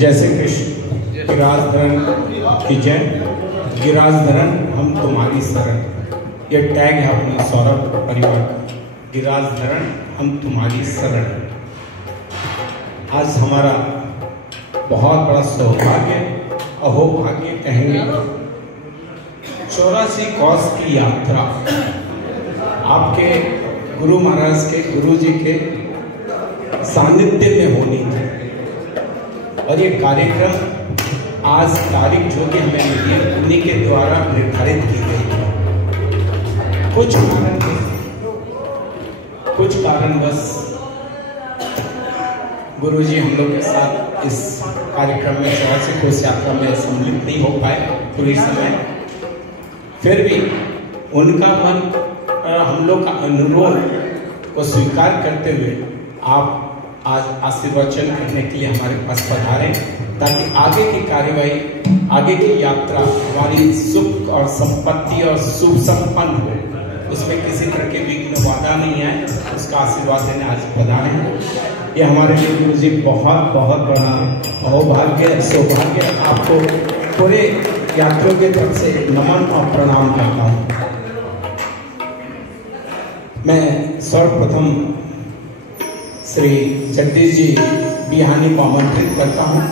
जय श्री कृष्ण। गिराधरन की जय। गिराधरन हम तुम्हारी शरण, ये टैग है अपने सौरभ परिवार का। गिराधरन हम तुम्हारी शरण। आज हमारा बहुत बड़ा सौभाग्य, अहोभाग्य कहेंगे, 84 कोस की यात्रा आपके गुरु महाराज के, गुरु जी के सानिध्य में होनी थी। और ये कार्यक्रम आज तारीख जो भी हमें मिली है उन्हीं के द्वारा निर्धारित की गई है। कुछ कारणवश गुरु जी हम लोग के साथ इस कार्यक्रम में 84 कोस यात्रा में सम्मिलित नहीं हो पाए पूरी समय। फिर भी उनका मन, हम लोग का अनुरोध को स्वीकार करते हुए आप आज आशीर्वचन करने के लिए हमारे पास पधारे, ताकि आगे की कार्यवाही, आगे की यात्रा हमारी सुख और संपत्ति और शुभ संपन्न हो, उसमें किसी तरह के विघ्न बाधा नहीं है। उसका आशीर्वाद देने आज पधारे हैं। ये हमारे लिए गुरु जी बहुत बहुत बड़ा अहोभाग्य, सौभाग्य। आपको पूरे यात्रियों की तरफ से नमन और प्रणाम करता हूँ। मैं सर्वप्रथम श्री जगदीश जी बिहानी को आमंत्रित करता हूँ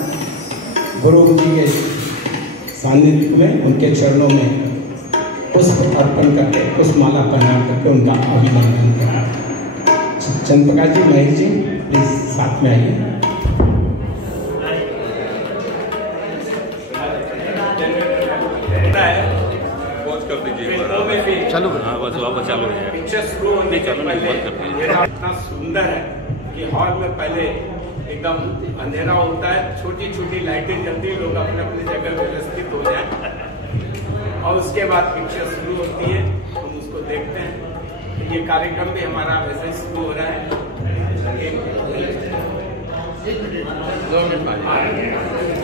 गुरु जी के सानिध्य में, उनके चरणों में पुष्प अर्पण करके, पुष्पमाला पहना करके उनका अभिनंदन करना। चंद्रप्रकाश जी, महेश जी, प्लीज साथ में आइए। चालू हाँ बस वापस चालू हो जाएगा। पिक्चर शुरू होने के पहले इतना सुंदर है कि हॉल में पहले एकदम अंधेरा होता है, छोटी छोटी लाइटें जलती, लोग अपने अपनी जगह व्यवस्थित हो जाए और उसके बाद पिक्चर शुरू होती है, हम उसको देखते हैं। ये कार्यक्रम भी हमारा वैसे शुरू हो रहा है।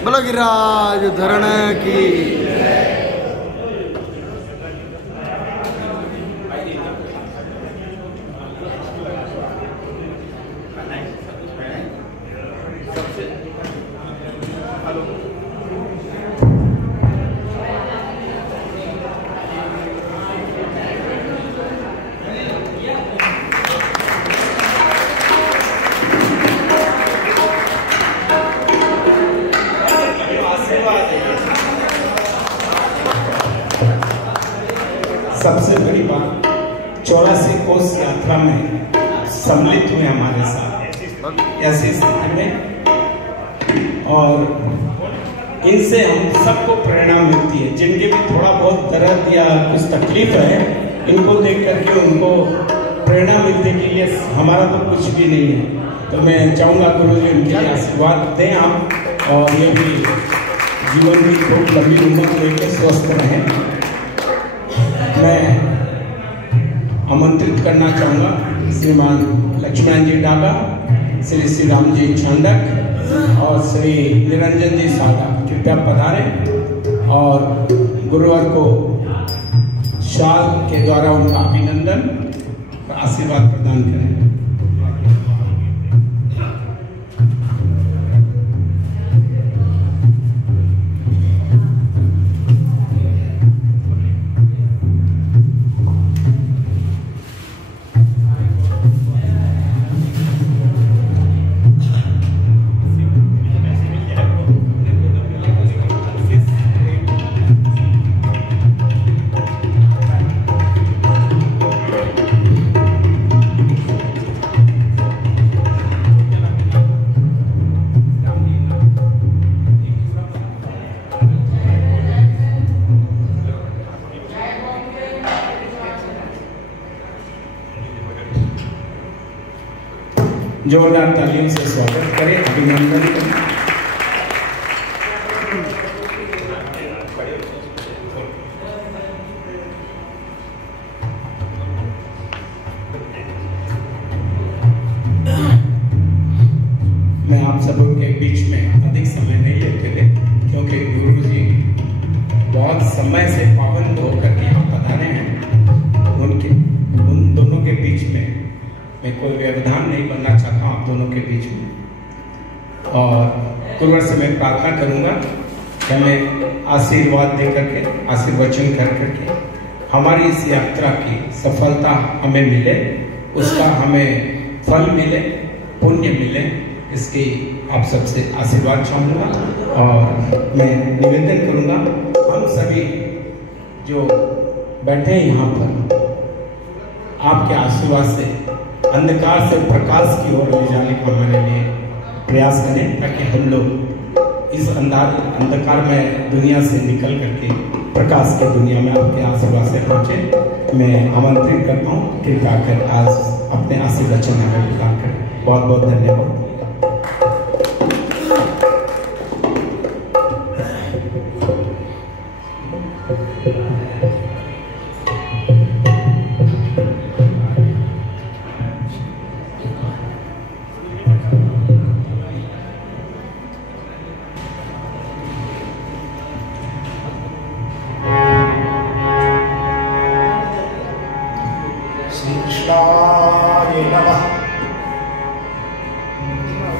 बोलो गिरिराज धरण की। सबसे बड़ी बात, 84 कोस यात्रा में सम्मिलित हुए हमारे साथ ऐसी स्थिति में, और इनसे हम सबको प्रेरणा मिलती है। जिनके भी थोड़ा बहुत दर्द या कुछ तकलीफ है, इनको देख करके उनको प्रेरणा मिलने के लिए हमारा तो कुछ भी नहीं है। तो मैं चाहूँगा गुरु जी उनके लिए आशीर्वाद दें आप, और ये भी जीवन की खूब लंबी उम्र लेकर स्वस्थ रहें। मैं आमंत्रित करना चाहूँगा श्रीमान लक्ष्मण जी डागा, श्री राम जी छंडक और श्री निरंजन जी सागा, कृपया पधारें और गुरुवर को शाल के द्वारा उनका अभिनंदन और आशीर्वाद प्रदान करें। जोरदार तालियों से स्वागत करें, अभिनंदन करें। मैं आप सबों के बीच में अधिक समय नहीं लेते थे, क्योंकि गुरु जी बहुत समय से पाबंद होकर के यहाँ पधारे हैं। उन दोनों के बीच में मैं कोई व्यवधान नहीं बनना चाहता आप दोनों के बीच में। और गुरुवर से मैं प्रार्थना करूंगा कि हमें आशीर्वाद दे करके, आशीर्वचन कर करके हमारी इस यात्रा की सफलता हमें मिले, उसका हमें फल मिले, पुण्य मिले, इसकी आप सबसे आशीर्वाद चाहूँगा। और मैं निवेदन करूँगा हम सभी जो बैठे हैं यहाँ पर, आपके आशीर्वाद से अंधकार से प्रकाश की ओर ले जाने का हमारे लिए प्रयास करें, ताकि हम लोग इस अंधकार में दुनिया से निकल करके प्रकाश की दुनिया में आपके आशीर्वाद से पहुँचे। मैं आमंत्रित करता हूँ, कृपा कर आज अपने आशीर्वचन हमें प्रदान करें। बहुत बहुत धन्यवाद।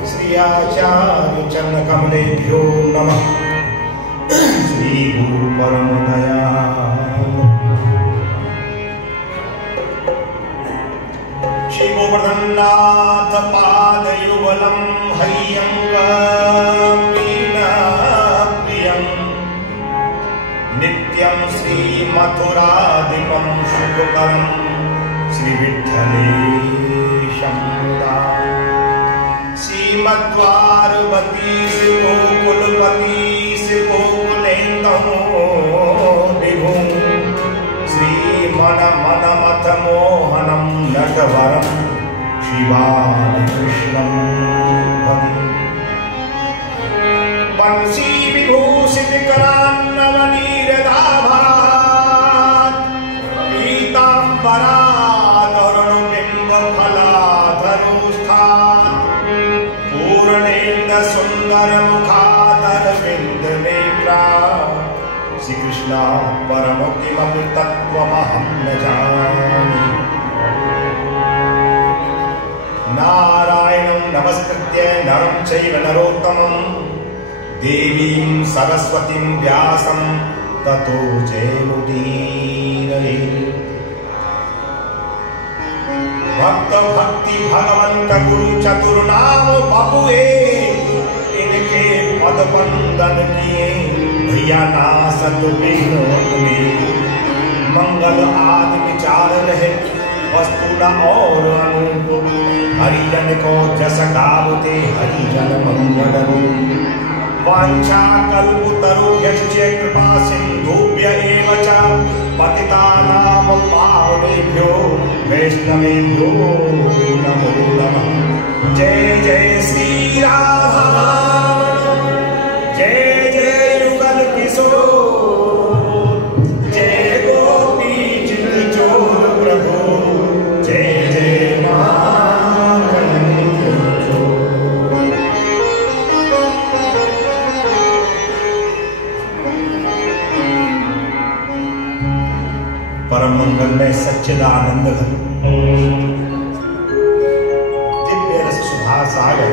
श्रीयाचार्य चरण कमलेभ्यो नमः। श्री गुरु परम दया श्री गोवर्धननाथ पाद युगलम हय्यंग प्रियं नित्यं श्री मथुराधिपं शुभकरं श्री विठ्ठलेशं श्रीमद्वारवती गोकुलपति गोकुलेन्दुं विभुं श्रीमन मन मथ मोहनं नटवरं शिवाकृष्णं भजे। बंशी विभूषित करान्नवनीरदाभात् पीताम्बराधरुणबिम्ब फलाधरुष्ठात् पूर्णेन्द्र सुंदर मुखादर बिंद नेत्रा। श्री कृष्ण परम किमपि तत्त्वमहं न जानामि। नारायणं नमस्कृत्य नरं चैव नरोत्तमं देवीं सरस्वतीं व्यासं ततो जयमुदीरये। भक्त भक्ति भगवंत गुरु चतुर्नाम बपुए, इनके पद वंदन किए भैया नासत विघ्न अपने। मंगल आदि विचार रहे वस्तु न और अनूप, हरिजन को जस गावते हरिजन मंगल रूप। वांछा कल्पतरुभ्यश्च कृपा सिंधुभ्य एव च पतितानां पावनेभ्यो वैष्णवेभ्यो नमो नमः। जय जय श्री राधा, जय जय युगल किशोर, जय गोपी चित चोर प्रभु, जय जय परम मंगल में सच्चिदानंद घन दिव्य रस सुधा सागर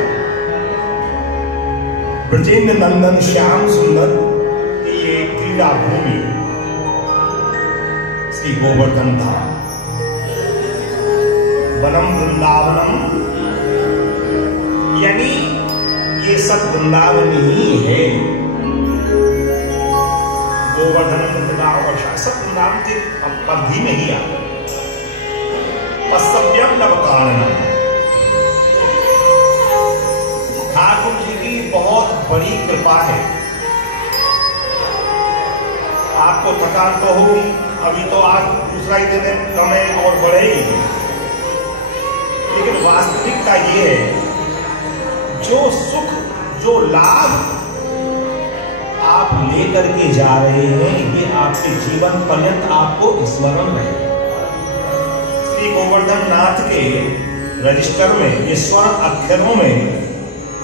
ब्रजेंद्र नंदन श्याम सुंदर की ये क्रीड़ा भूमि श्री गोवर्धन धाम वनम वृंदावनम, यानी ये सब वृंदावन ही है। गोवर्धन वृंदावन सब वृंदावन के परिधि में ही आता। पस्तव्यम नव कारणम, ठाकुर जी की बहुत बड़ी कृपा है। आपको थकान तो होगी, अभी तो आज दूसरा ही दिन कम है और बढ़ेगी, लेकिन वास्तविकता ये है जो सुख जो लाभ आप लेकर के जा रहे हैं ये आपके जीवन पर्यंत आपको स्मरण रहे। श्री गोवर्धन नाथ के रजिस्टर में ये स्वर्ण अक्षरों में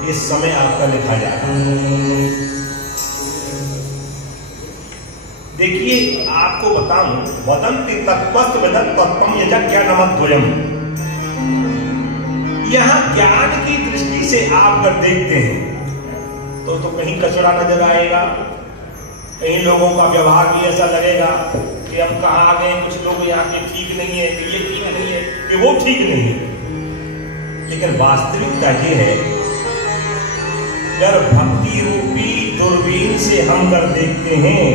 ये समय आपका लिखा जा रहा है। देखिए आपको बताऊं, वदंति तत्वस्त वेदत तत्वम यज्ञ नमद्वयम। यहां ज्ञान की दृष्टि से आप अगर देखते हैं तो कहीं कचरा नजर आएगा, कहीं लोगों का व्यवहार भी ऐसा लगेगा कि हम कहाँ आ गए, कुछ लोग यहाँ के ठीक नहीं है, कि ये ठीक नहीं है, कि वो ठीक नहीं है। लेकिन वास्तविकता ये है, अगर भक्ति रूपी दूरबीन से हम कर देखते हैं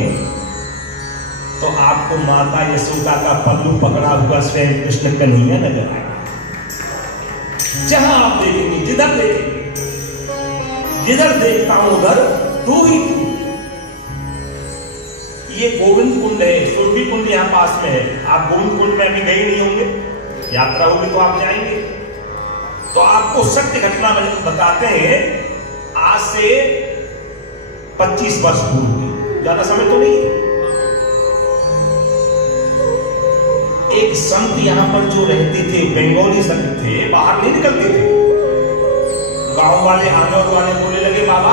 तो आपको माता यशोदा का पल्लू पकड़ा हुआ स्वयं कृष्ण कन्हैया नजर आएगा। जहां आप देखेंगे, जिधर देखेंगे, जिधर देखता हूं उधर तू ही तू। ये गोविंद कुंड है, सुरभि कुंड यहाँ पास में है। आप गोविंद कुंड में अभी गए नहीं होंगे, यात्रा होगी तो आप जाएंगे। तो आपको सत्य घटना बताते हैं, आज से 25 वर्ष पूर्व, ज्यादा समय तो नहीं है, एक संत यहां पर जो रहते थे, बंगाली संत थे, बाहर नहीं निकलते थे। गांव वाले, आंगन वाले बोलने लगे, बाबा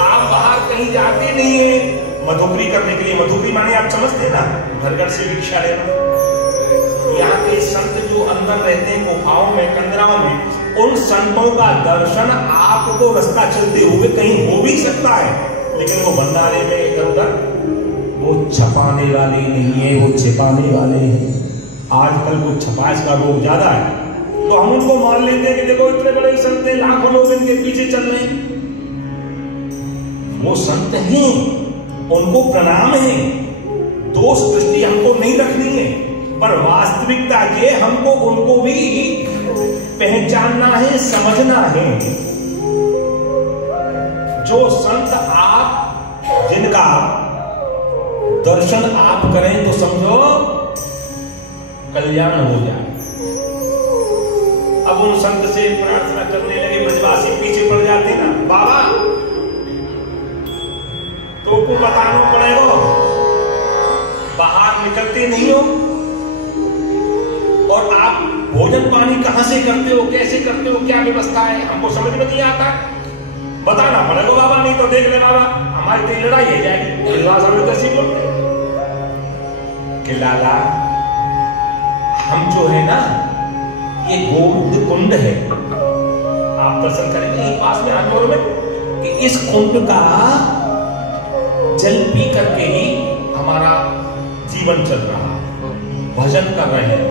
आप बाहर कहीं जाते नहीं है मधुकरी करने के लिए। मधुकरी माने आप समझते ना, घर घर से भिक्षा लेना। यहाँ के संत जो अंदर रहते हैं गुफाओं में, कंदराओं में, उन संतों का दर्शन आपको रास्ता चलते हुए कहीं हो भी सकता है, लेकिन वो भंडारे में इधर उधर, वो छपाने वाले नहीं है, वो छिपाने वाले हैं। आजकल को छपाइश का रोग ज्यादा है, तो हम उनको मान लेते हैं कि देखो इतने बड़े संत हैं, लाखों लोग इनके पीछे चल रहे हैं। वो संत हैं, उनको प्रणाम है, दोष दृष्टि हमको नहीं रखनी है, पर वास्तविकता ये हमको उनको भी पहचानना है, समझना है। जो संत आप, जिनका दर्शन आप करें तो समझो कल्याण हो जाए। अब उन संत से प्रार्थना करने लगे, ब्रजवासी पीछे पड़ जाते ना, बाबा तो को बताना पड़ेगा, बाहर निकलते नहीं हो, और आप भोजन पानी कहां से करते हो, कैसे करते हो, क्या व्यवस्था है, हमको समझ में नहीं आता, बताना पड़ेगा बाबा, नहीं तो देख ले बाबा हमारी तो लड़ाई हो जाएगी। कि लाला हम जो है ना, ये गोविंद कुंड है, आप दर्शन करेंगे पास में आंगनों में, कि इस कुंड का जल पी करके ही हमारा जीवन चल रहा, भजन कर रहे हैं।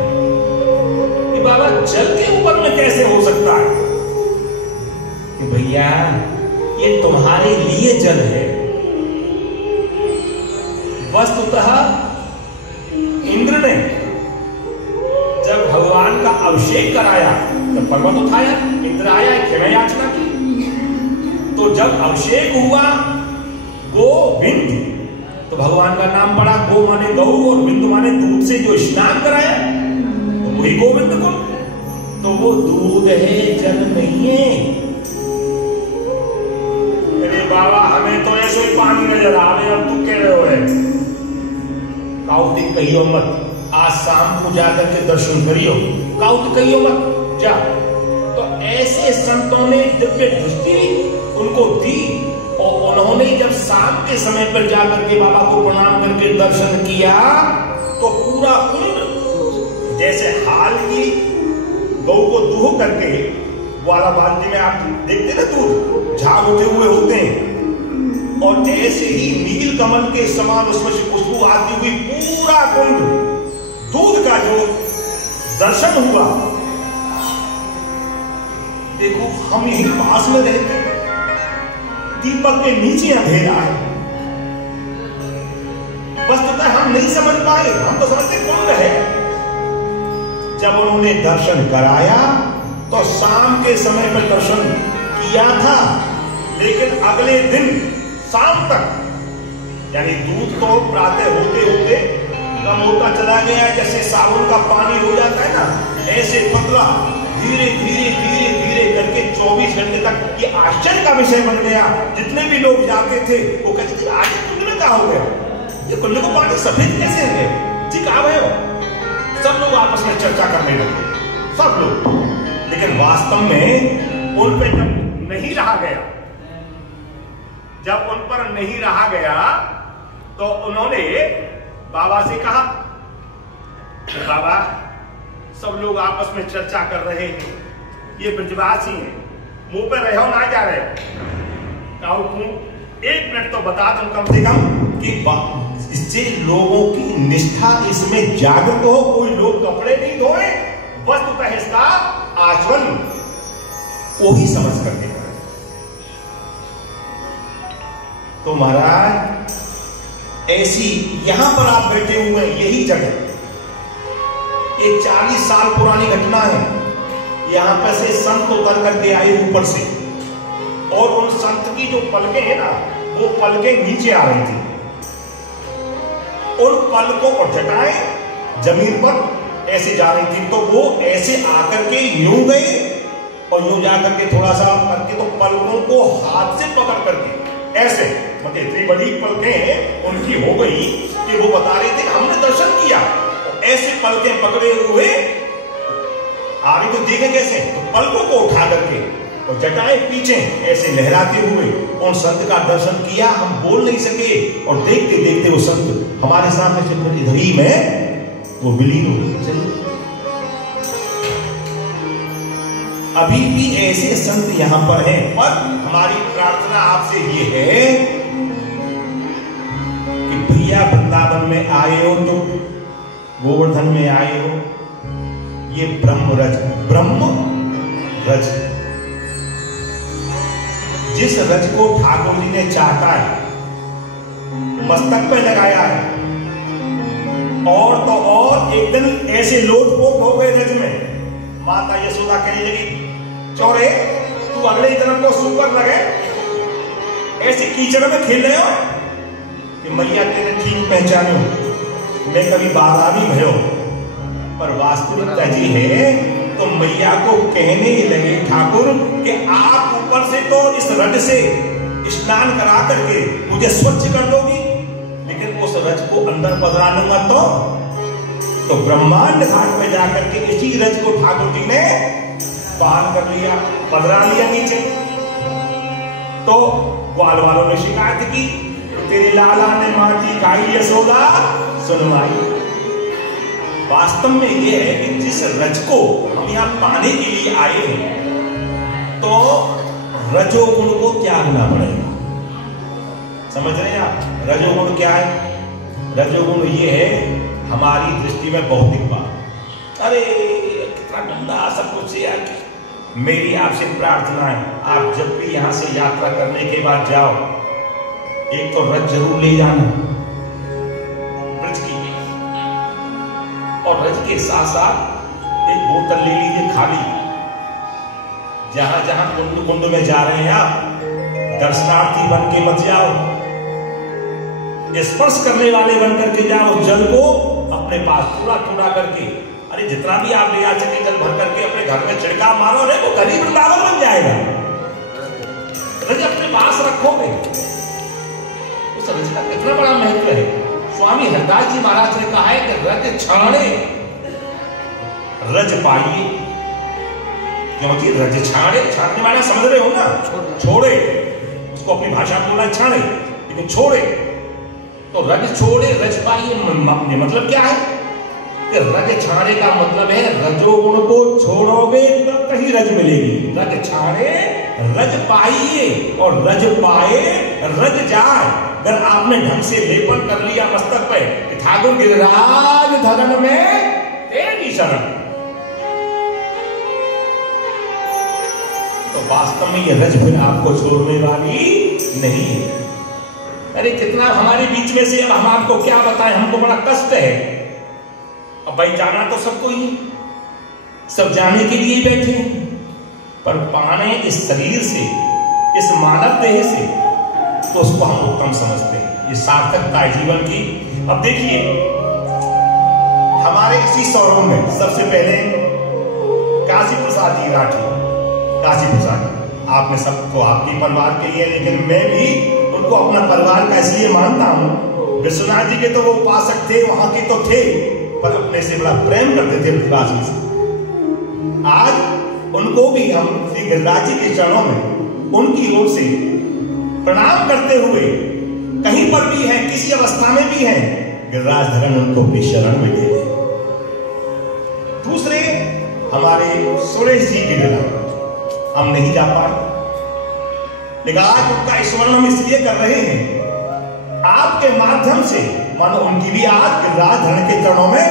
कि बाबा जल के ऊपर में कैसे हो सकता है? कि भैया ये तुम्हारे लिए जल है। वस्तुतः इंद्र ने जब भगवान का अभिषेक कराया, जब पर्वत उठाया, इंद्र आया, क्षमा याचना की, तो जब अभिषेक हुआ गोविंद, तो भगवान का नाम पड़ा। गो माने गौ और बिंदु माने दूध से जो स्नान कराया, तो वही गोविंद को। तो वो दूध है, जल नहीं है। अरे बाबा हमें तो ऐसे ही पानी नजर आ रहे, अब तू कह रहे हो है, काउती कहियो मत, आज शाम को जाकर के दर्शन करियो, काउती कहियो मत जा। तो ऐसे संतों ने दिव्य दृष्टि उनको दी, और उन्होंने जब शाम के समय पर जाकर के बाबा को प्रणाम करके दर्शन किया, तो पूरा कुंड जैसे हाल की गौ को दूह करके वाला बाल्टी में आप देखते ना दूध झाग उठे हुए होते हैं, और ऐसे ही नील कमल के समान उसमें से खुशबू आती हुई पूरा कुंड दूध का जो दर्शन हुआ। देखो हम यही पास में रहते, दीपक के नीचे अंधेरा है, वस्तुतः हम नहीं समझ पाए, हम तो समझते कुंड है। जब उन्होंने दर्शन कराया तो शाम के समय पर दर्शन किया था, लेकिन अगले दिन शाम तक, यानी दूध तो प्रातः होते होते कम होता चला गया, जैसे साबुन का पानी हो जाता है ना, ऐसे पतला धीरे धीरे धीरे धीरे करके 24 घंटे तक। ये आश्चर्य का विषय बन गया। जितने भी लोग जाते थे वो कहते थे आज कुंड में क्या हो गया, ये कुंड को पानी सफेद कैसे है जी, कहा गए हो? सब लोग आपस में चर्चा करने लगे, सब लोग। लेकिन वास्तव में उन पे जब नहीं रहा गया, जब उन पर नहीं रहा गया, तो उन्होंने बाबा से कहा, बाबा सब लोग आपस में चर्चा कर रहे हैं, ये ब्रजवासी हैं, मुंह पे रहो ना जा रहे, एक मिनट तो बता दूं कम से कम कि इससे लोगों की निष्ठा इसमें जागृत हो। कोई लोग कपड़े नहीं धोए, वस्तुतः इसका आचरण वो ही समझ कर देगा। तो महाराज ऐसी यहां पर आप बैठे हुए हैं, यही जगह, ये 40 साल पुरानी घटना है। यहां पर से संत उतर करके आए ऊपर से, और उन संत की जो पलकें हैं ना, वो पलकें नीचे आ रही थी। उन पलकों को जटाएं जमीन पर ऐसे जा रही थी, तो वो ऐसे आकर के यूं गए और यूं जाकर के थोड़ा सा करके तो पलकों को हाथ से पकड़ करके ऐसे, मतलब इतनी बड़ी पलकें उनकी हो गई कि वो बता रहे थे हमने दर्शन किया, और ऐसे पलकें पकड़े हुए आगे तो देखे कैसे, तो पलकों को उठा करके और जटाएं पीछे ऐसे लहराते हुए उन संत का दर्शन किया। हम बोल नहीं सके, और देखते देखते वो संत हमारे सामने से इधर ही में वो विलीन हो गए। अभी भी ऐसे संत यहां पर हैं, पर हमारी प्रार्थना आपसे ये है कि भैया वृंदावन में आए हो तो गोवर्धन में आए हो, ये ब्रह्म रज जिस रज को ठाकुर जी ने चाहता है, मस्तक पे लगाया है, और तो और एक दिन ऐसे लोटपोट हो गए रज में। माता यशोदा कहने लगी, चौरे तू अगले तरफ को सुपर लगे, ऐसे कीचड़ में खेल रहे हो कि मैया तेरे ठीक पहचानो, मैं कभी बाधा भी भयो। पर वास्तविकता जी है तो मैया को कहने लगे ठाकुर कि आप ऊपर से तो इस रज से स्नान करा करके मुझे स्वच्छ कर दोगी, लेकिन उस रज को अंदर पधरा लूंगा तो ब्रह्मांड घाट पे जाकर के इसी रज को ठाकुर जी ने पार कर लिया, पधरा लिया नीचे। तो ग्वाल वालों ने शिकायत की, तेरे लाला ने माटी खाई यशोदा सुनवाई। वास्तव में यह है कि जिस रज को हम यहाँ पाने के लिए आए हैं, तो रजोगुण को त्यागना पड़ेगा। समझ रहे हैं आप? रजोगुण क्या है? रजोगुण ये है हमारी दृष्टि में भौतिक बात, अरे कितना गंदा सब कुछ यार। मेरी आपसे प्रार्थना है, आप जब भी यहां से यात्रा करने के बाद जाओ, एक तो रज जरूर ले जाना ब्रज की, और रज के साथ साथ एक बोतल ले लीजिए खाली। जहां जहां कुंड कुंड में जा रहे हैं आप, दर्शनार्थी बन के मत जाओ, स्पर्श करने वाले बन करके जाओ। जल को अपने पास थोड़ा थोड़ा करके, अरे जितना भी आप ले आ सके जल भर करके अपने घर में छिड़काव मारो, रे वो गरीब वृंदावन बन जाएगा। रज अपने पास रखोगे, उस रज का कितना बड़ा महत्व है। स्वामी हरदास जी महाराज ने कहा है कि रज छाणे रज पाइए, क्योंकि रज छाणे, छाड़ने वाला समझ रहे हो ना, छोड़े, उसको अपनी भाषा में बोला छाणे, लेकिन छोड़े तो रज छोड़े रज पाइए। मतलब क्या है कि रज छाणे का मतलब है रजोगुण को छोड़ोगे तब कहीं रज मिलेगी। रज छाणे रज पाइए, और रज पाए रज जाए। अगर आपने ढंग से लेपन कर लिया मस्तक पे, ठाकुर गिरिराज धरन में तेरी शरण, तो वास्तव में ये रज फिर आपको छोड़ने वाली नहीं है। अरे कितना हमारे बीच में से, अब हम आपको क्या बताएं, हमको बड़ा कष्ट है। अब भाई जाना तो सबको ही, सब जाने के लिए बैठे, पर पाने इस शरीर से, इस मानव देह से, तो उसको हम उत्तम समझते हैं। ये सार्थकता है जीवन की। अब देखिए हमारे इसी शोरूम में सबसे पहले काशी प्रसाद जी राठी, काशी प्रसाद, आपने सबको आपके परिवार के लिए, लेकिन मैं भी उनको अपना परिवार का इसलिए मानता हूं। विश्वनाथ जी के तो वो उपासक थे, वहां के तो थे, पर अपने से बड़ा प्रेम करते थे गिरिराज जी से। आज उनको भी हम श्री गिरिराज जी के चरणों में उनकी ओर से प्रणाम करते हुए, कहीं पर भी है, किसी अवस्था में भी है, गिरिराज धरन उनको अपनी शरण में दे दे। दूसरे हमारे सुरेश जी के गिरिराज, हम नहीं जा पाए, लेकिन आज उनका स्मरण हम इसलिए कर रहे हैं, आपके माध्यम से मानो उनकी भी आज गिरिराज धरण के चरणों में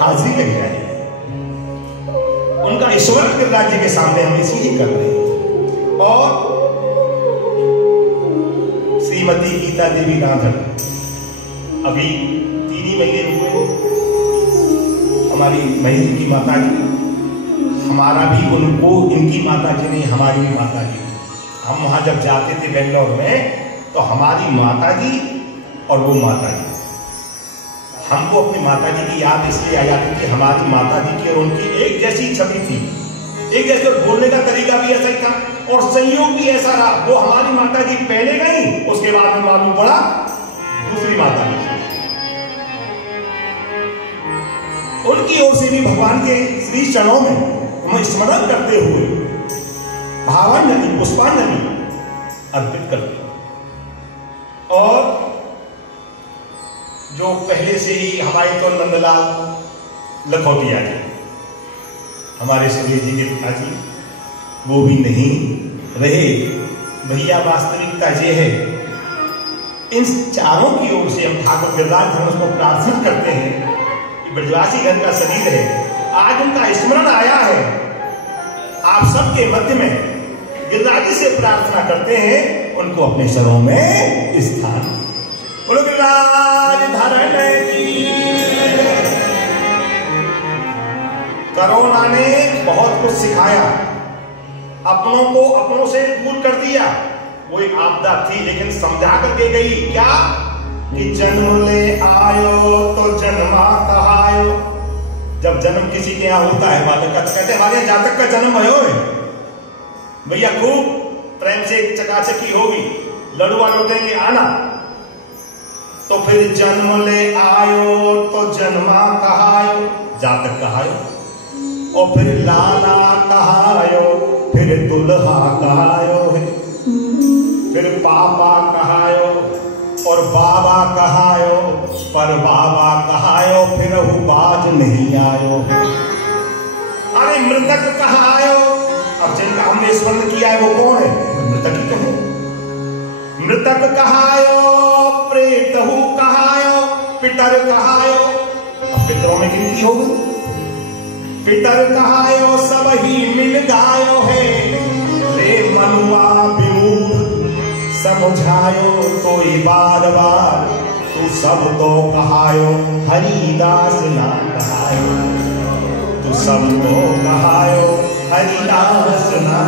हाजिरी लग जाए। उनका ईश्वर गिरिराज जी के सामने हम इसीलिए कर रहे हैं। और श्रीमती गीता देवी राधन अभी 3 ही महीने हुए, हमारी महेश की माता जी, हमारा भी उनको, इनकी माता जी नहीं, हमारी भी माता जी। हम वहां जब जाते थे बेंगलोर में, तो हमारी माता जी और वो माता जी, हमको अपनी माता जी की याद इसलिए आ जाती थी, हमारी माता जी की और उनकी एक जैसी छवि थी, एक जैसे बोलने का तरीका भी ऐसा ही था और संयोग भी ऐसा रहा। वो हमारी माता जी पहले गई, उसके बाद में मालूम पड़ा दूसरी माता जी, उनकी ओर से भी भगवान के श्री चरणों में हम स्मरण करते हुए भावांजलि, पुष्पांजलि अर्पित करते। और जो पहले से ही हमारे तो नंदलाल लखोटिया जी, हमारे सुरेश जी के पिताजी, वो भी नहीं रहे। भैया वास्तविकता ये है, इन चारों की ओर से हम ठाकुर गिरिराज धर्म को प्रार्थना करते हैं कि ब्रजवासी घर का शरीर है, आज उनका स्मरण आया है, आप सबके मध्य में गिरिराज जी से प्रार्थना करते हैं उनको अपने शरणों में स्थान। बोलो गिरिराज धरण की। कोरोना ने बहुत कुछ सिखाया, अपनों को अपनों से दूर कर दिया। वो एक आपदा थी, लेकिन समझा करके गई क्या कि जन्म ले आयो तो जन्मा कहायो। जब जन्म किसी के यहाँ होता है बालक का, तो कहते हैं हमारे यहाँ जातक का जन्म भयो है भैया, खूब प्रेम से चकाचकी होगी, लड़ुआ लौटेंगे आना। तो फिर जन्म ले आयो तो जन्मा कहायो, जातक कहायो, और फिर लाला कहायो, फिर दुल्हा कहायो है, फिर पापा कहायो और बाबा कहायो, पर बाबा कहायो फिर बाज नहीं आयो। अरे मृतक कहायो, अब जिनका हमने स्मरण किया है वो कौन है? मृतक ही कहे। मृतक कहायो, प्रेतहु कहायो, पितर कहायो। अब पितरों में गिनती हो गई। पितर कहायो सब ही मिल गायो है, रे मनुआ विमूढ़ समझायो तो बार बार, तू सब तो कहायो हरिदास ना कहायो, तू सब तो कहायो हरिदास ना।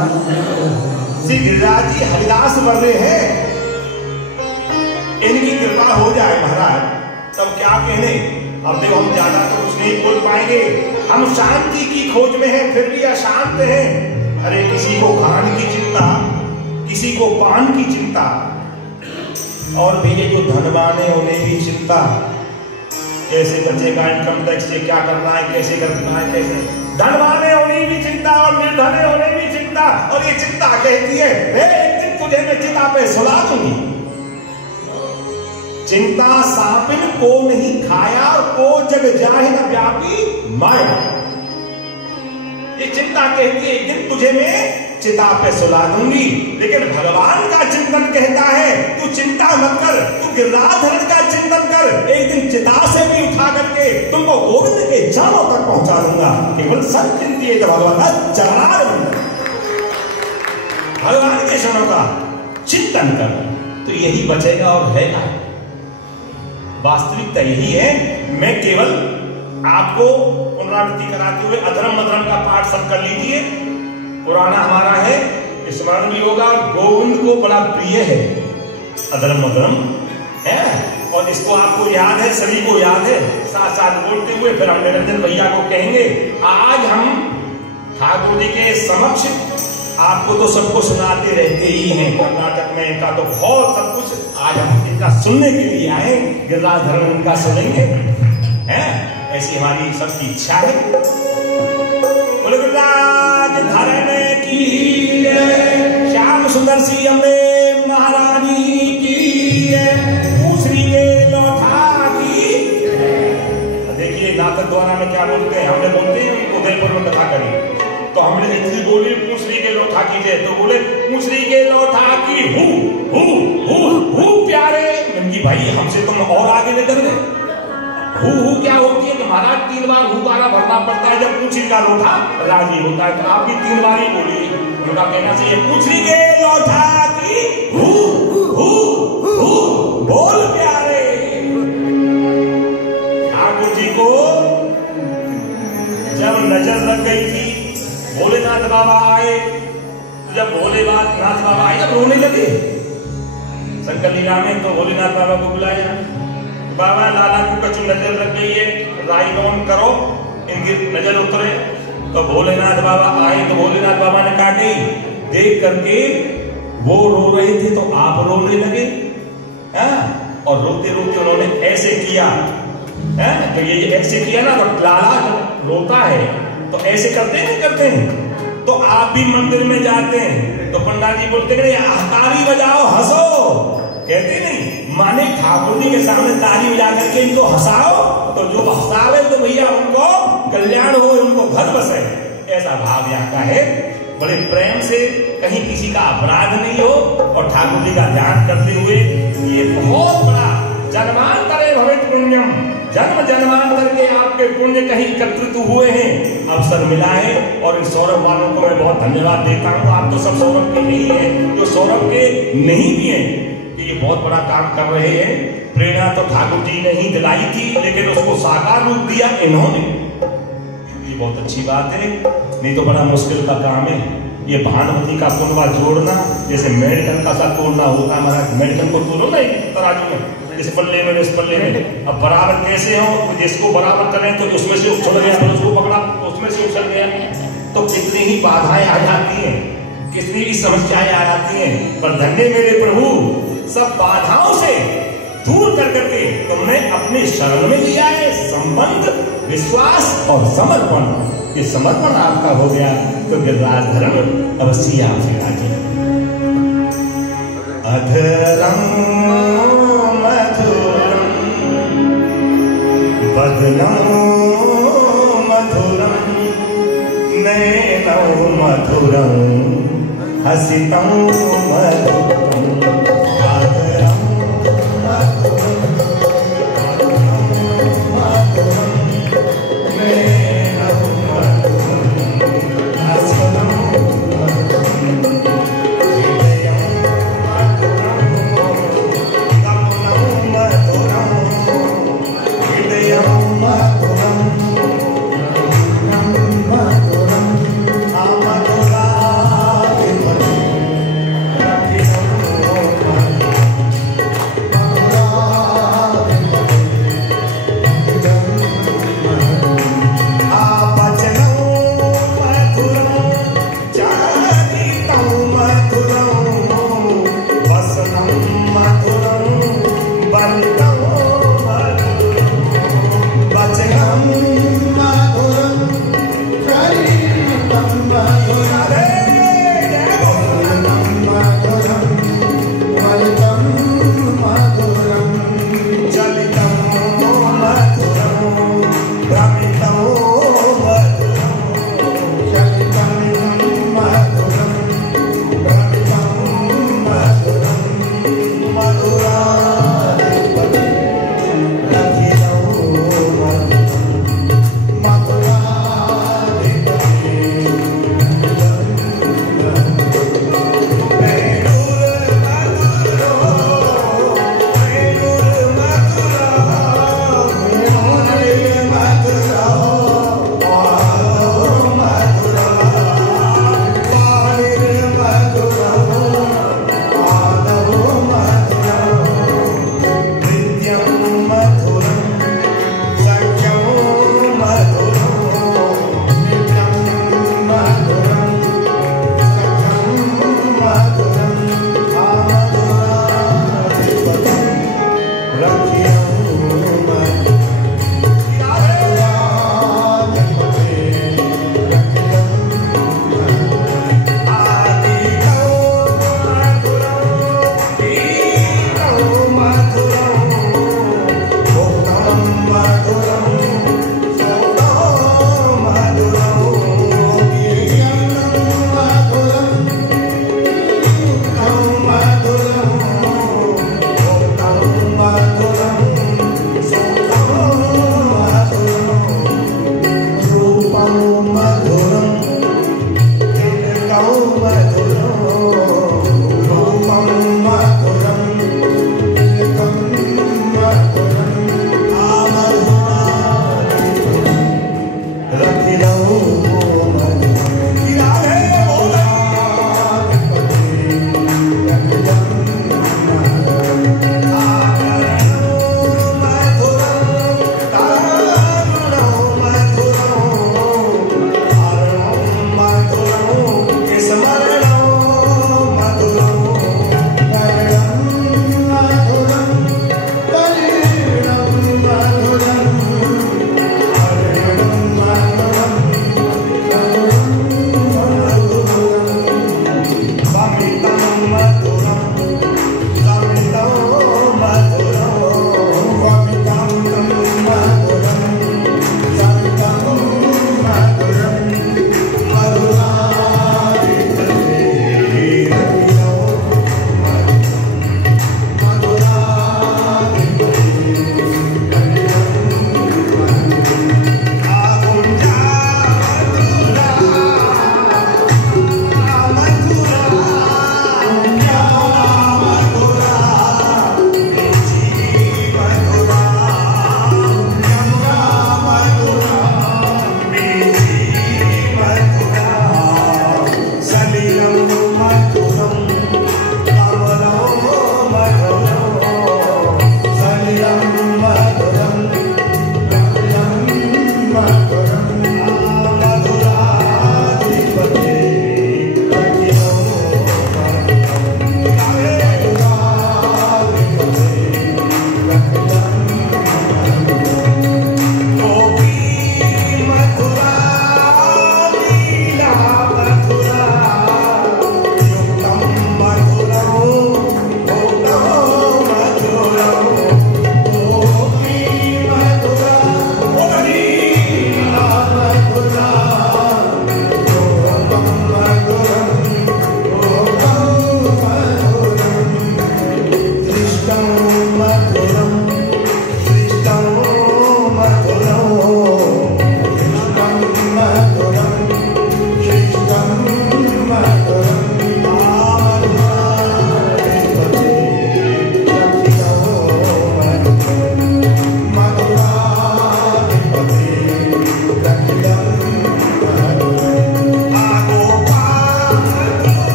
श्री गिरिराज जी हरिदास बन रहे हैं, इनकी कृपा हो जाए महाराज तब क्या कहने। अब देखो हम ज्यादा तो कुछ नहीं बोल पाएंगे, हम शांति की खोज में हैं फिर भी अशांत हैं। अरे किसी को खान की चिंता, किसी को पान की चिंता, और भी ये जो धनवान है उन्हें भी चिंता, कैसे बचेगा इनकम टैक्स से, क्या करना है, कैसे करना है, कैसे। धनवान है उन्हें भी चिंता और निर्धन है उन्हें भी चिंता, और ये चिंता कहती है एक दिन तुझे मैं चिता पे सुला दूंगी। चिंता सापिन को नहीं खाया, को जग जाहि न व्यापी माया। ये चिंता कहती है एक दिन तुझे मैं चिता पे सुला दूंगी, लेकिन भगवान का चिंतन कहता है तू चिंता मत कर, तू गिरिराज धरण का चिंतन कर, एक दिन चिता से भी उठा करके तुमको गोविंद के चरणों तक पहुंचा दूंगा। केवल संचिंतित भगवान चरण, भगवान के चरणों का चिंतन कर, तो यही बचेगा और है ना। वास्तविकता यही है। मैं केवल आपको पुनरावृत्ति कराते हुए अधर्म अधर्म का पाठ सब कर लीजिए, पुराना हमारा है, स्मरण भी होगा। गोविंद को बड़ा प्रिय है अधर्म अधर्म है, और इसको आपको याद है, सभी को याद है। साथ साथ बोलते हुए फिर हम निरंजन भैया को कहेंगे। आज हम ठाकुर जी के समक्ष आपको तो सबको सुनाते रहते ही हैं, कर्नाटक में इनका तो बहुत सब कुछ, आज हम इनका सुनने के लिए आए, गिरिराज धरण इनका सुनेंगे, हैं? ऐसी हमारी सबकी इच्छा है। बोलो गिरिराज धरण की, श्याम सुंदर सी अम्बे महारानी की, दूसरी के लौटा की। देखिए नाटक द्वारा में क्या बोलते हैं, हमने बोलते हैं उदयपुर में कथा करी, तो हमने इतनी बोली पूछली के लोठा की जय, तो बोले पूछली के लोठा की हु प्यारे। मैंने भाई हमसे तुम और आगे लेकर गए। हु क्या होती है कि महाराज 3 बार हु बारा भरना पड़ता है जब पूछली का लोठा राजी होता है। तो आप भी 3 बार ही बोलिए, उनका कहना चाहिए पूछली के लोठा की हु बोल प्यारे। ठाकुर जी को जब नजर लग गई थी, भोलेनाथ बाबा आए, जब भोलेनाथ बाबा आए जब रोने लगे शंकर लीला में, तो भोलेनाथ बाबा को बुलाया, बाबा लाला को कछु नजर लग गई है, लाइट ऑन करो इनकी नजर उतरे। तो भोलेनाथ बाबा आए, तो भोलेनाथ बाबा ने कहा नहीं, देख करके वो रो रहे थे तो आप रोने लगे, और रोते रोते उन्होंने ऐसे किया, तो ये ऐसे किया ना, तो लाला रोता है तो ऐसे करते हैं, करते हैं। तो आप भी मंदिर में जाते हैं तो पंडित जी बोलते हैं ताली बजाओ हंसो, कहते नहीं, माने ठाकुर जी के सामने ताली बजा करके इनको हंसाओ, तो जो हंसावे तो भैया उनको कल्याण हो, उनको घर बसे, ऐसा भाव यहाँ का है। बड़े प्रेम से, कहीं किसी का अपराध नहीं हो, और ठाकुर जी का ध्यान करते हुए ये बहुत बड़ा जन्मांतरे भवित पुण्यम, जन्म जन्मांतर के आपके पुण्य कहीं एकत्रित हुए हैं, अवसर मिला है। और इन सौरभ वालों को मैं बहुत धन्यवाद देता हूँ। आप तो सब सौरभ के नहीं है, जो सौरभ के नहीं भी हैं, ये बहुत बड़ा काम कर रहे हैं। प्रेरणा तो ठाकुर जी ने ही दिलाई थी, लेकिन उसको साकार रूप दिया इन्होंने, ये बहुत अच्छी बात है। नहीं तो बड़ा मुश्किल का काम है ये भानुमति का कुंडवा जोड़ना, जैसे मेडिकल का सा तोड़ना होता है हमारा, मेडिकल को तोड़ो ना तराजू में, इस पल्ले में इस पल्ले में, अब बराबर कैसे हो, जिसको बराबर करें तो उसमें से उछल गया, फिर उसको पकड़ा तो उसमें से उछल गया। तो कितनी ही बाधाएं आ जाती हैं, कितनी ही समस्याएं आ जाती हैं, पर धन्य मेरे प्रभु सब बाधाओं से दूर कर करके तुमने अपने शरण में लिया है संबंध, विश्वास और समर्पण। ये समर्पण आपका हो गया तो गिरिराज धर्म अवश्य आपसे राजी। अधरम मधुरम बदनम मधुरम नैनम मधुरम हसितम मधुरम अधरम मधुरम नैनम मधुरम हसितम मधुरम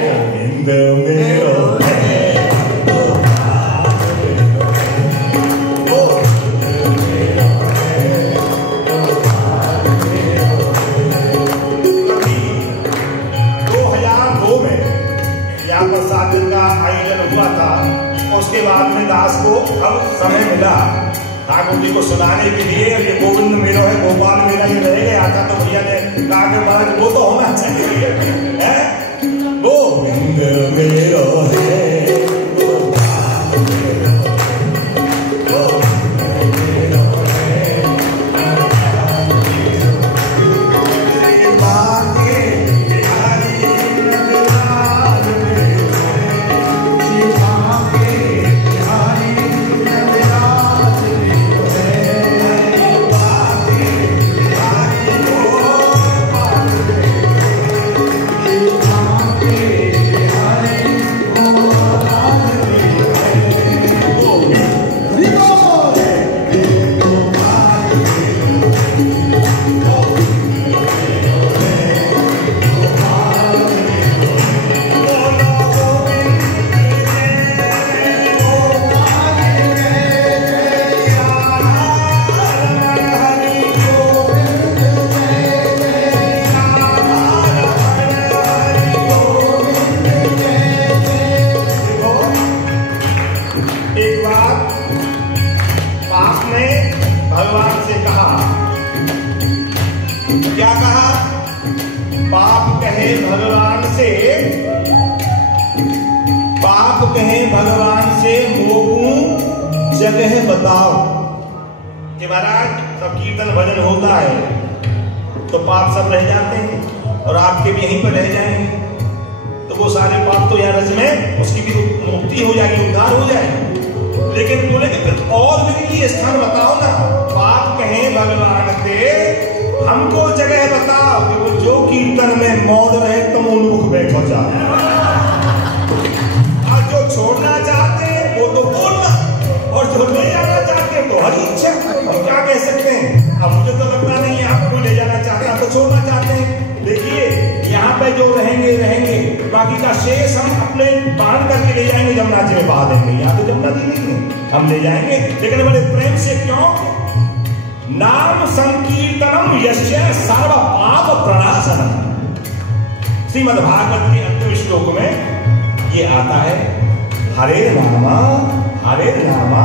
गोविंद मेरो है हुआ था। उसके बाद में दास को अब समय मिला ठाकुर जी को सुनाने के लिए। ये गोविंद मेरो है, गोपाल मेरा ये रह गया था, तो भैया ने कहा कि महाराज वो तो होना चाहिए है। गोविंद मेरो है भगवान से मोकू जगह बताओ कि महाराज सब कीर्तन भजन होता है तो पाप सब रह जाते हैं और आपके भी यहीं पर रह जाएंगे, तो वो सारे पाप तो यार रज में उसकी भी मुक्ति हो जाएगी, उद्धार हो जाएगा। लेकिन बोले कि फिर और भी स्थान बताओ ना। पाप कहे भगवान से हमको जगह बताओ कि वो जो कीर्तन में मौन रहे तुम उन्मुख बैठो जाओ। छोड़ना चाहते हैं वो तो बोलना, और जो ले जाना चाहते हैं तो हरी इच्छा। हम क्या कह सकते हैं? अब मुझे तो लगता नहीं है आपको ले जाना चाहते हैं, आप तो छोड़ना चाहते हैं। देखिए यहाँ पे जो रहेंगे रहेंगे, बाकी का शेष हम अपने बांध करके ले जाएंगे, जमुना जी में बहा देंगे। यहाँ तो जमुना जी नहीं है, हम ले जाएंगे लेकिन बड़े प्रेम से। क्यों? नाम संकीर्तनम यस्य सर्व पाप प्रणाशनम। श्रीमद् भागवत के अंतिम श्लोक में ये आता है, हरे नामा हरे नामा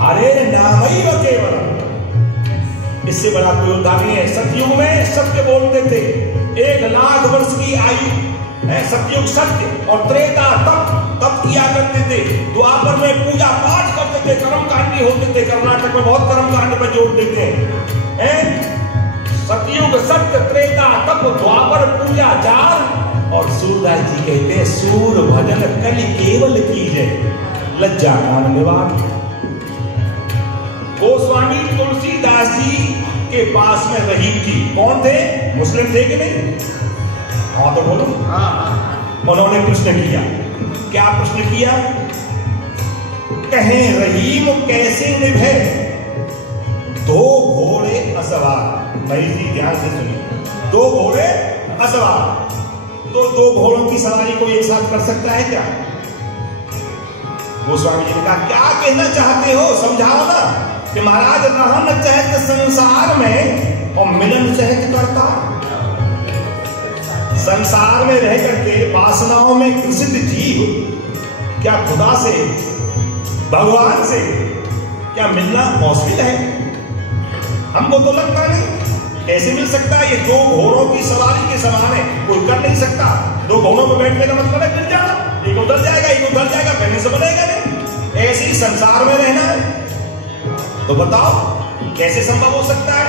हरे नामैव केवलम। इससे बड़ा कोई उद्धार नहीं है। सतयुग में सत्य बोलते थे, 1,00,000 वर्ष की आयु है सतयुग सत्य, और त्रेता तप किया करते थे। द्वापर में पूजा पाठ करते थे, कर्मकांडी होते थे। कर्नाटक में बहुत कर्मकांड पर जोर देते हैं। सतयुग सत्य, त्रेता तप, द्वापर पूजा जाल, और सूरदास जी कहते हैं सूर भजन कलि केवल कीजे लज्जा कान निवार। गोस्वामी तुलसीदास जी के पास में रहीम थी। कौन थे? मुस्लिम थे कि नहीं? हाँ तो बोलो। उन्होंने प्रश्न किया। क्या प्रश्न किया? कहें रहीम कैसे निभे दो घोड़े असवार। भाई जी ध्यान से सुनिए, दो घोड़े असवार। तो दो घोड़ों की सवारी को एक साथ कर सकता है क्या? गोस्वामी जी ने कहा क्या कहना चाहते हो, समझाओ ना। कि महाराज रहन चहत संसार में और मिलन चहत करता। संसार में रह करके वासनाओं में ग्रसित जीव क्या खुदा से, भगवान से क्या मिलना पॉसिबल है? हमको तो लगता नहीं। कैसे मिल सकता है? ये दो घोड़ों की सवारी के समान है, कोई कर नहीं सकता। दो घोड़ों में बैठने का मतलब है मिल जाना, एक उधर जाएगा एक उधर जाएगा, पहले से बनेगा नहीं। ऐसे ही संसार में रहना है, तो बताओ कैसे संभव हो सकता है?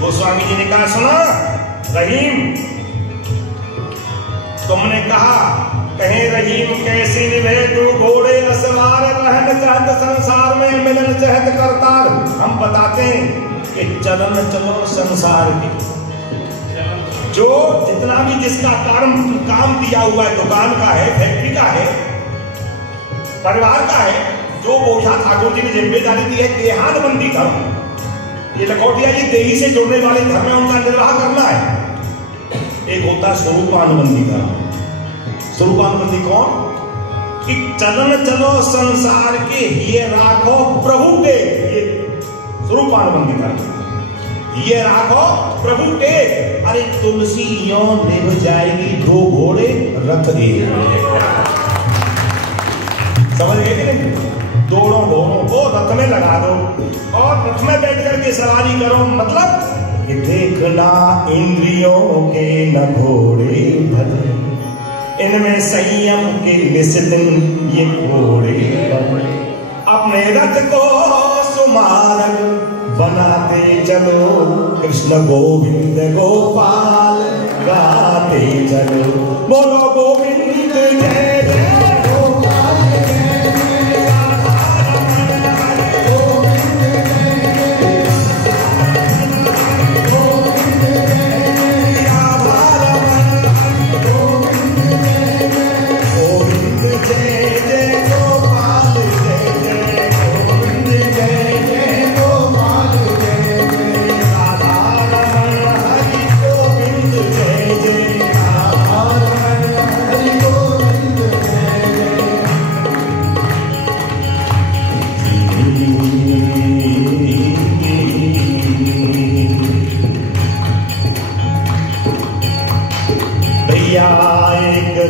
गोस्वामी जी ने कहा सुना रहीम, तुमने कहा कहे रहीम कैसे निभे दो घोड़े असवार, रहन चाहत संसार में मिलन चाहत करतार। हम बताते हैं कि चलन चलो संसार की, जो जितना भी जिसका काम दिया हुआ है, दुकान का है, फैक्ट्री का है, परिवार का है, जो बोझा ठाकुर जी ने जिम्मेदारी दी है देहानबंदी धर्म, ये लखौटिया जी देही से जुड़ने वाले धर्म में उनका निर्वाह करना है। एक होता है स्वरूपानुबंधी धर्म, स्वरूपानुबंधी कौन? कि चलन चलो संसार के ये राखो प्रभु के, ये स्वरूपानुबंधी था, ये राखो प्रभु के। अरे तुलसी यो निभ जाएगी, दो घोड़े रथ एक। समझ गए कि नहीं? दोनों घोड़ों को रथ में लगा दो और रथ में बैठ करके सवारी करो। मतलब कि देखना इंद्रियों के न घोड़े भले, इनमें संयम के निस्दिन ये घोड़े भले। अपने रथ को सुमारक बनाते चलो, कृष्ण गोविंद गोपाल गाते चलो। बोलो गोविंद जय जय गोपाल जय जय,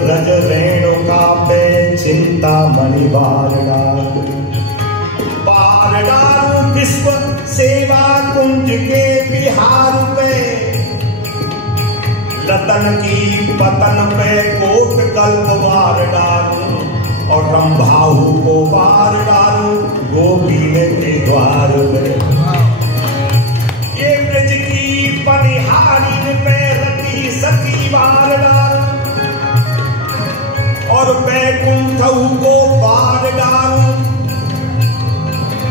रज रेणुका पे चिंता मणि बार डालू, विश्व सेवा कुंज के बिहार पे, लतन की पतन पे कोट कल्प वार डालू, और रंभाऊ को बार डालू गोपीने के द्वार पे। ये ब्रज की पनिहारी पे रति सती बार डालू, और बैकुंठ को बार डालू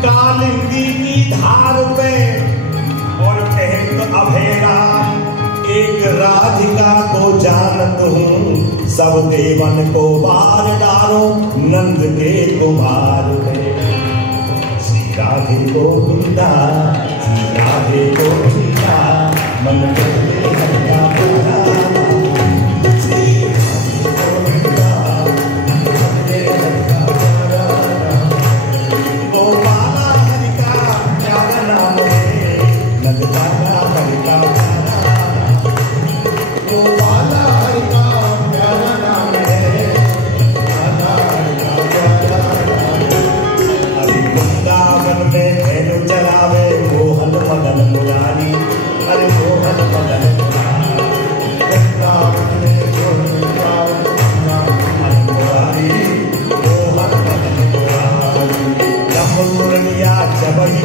कालिंदी की धार पे। और कहत अभेरा एक राधिका को जानत हूँ, सब देवन को बार डालो नंद के कुमार पे। श्री राधे गोविंदा, श्री राधे गोविंदा, मन में हल्का प्यारा।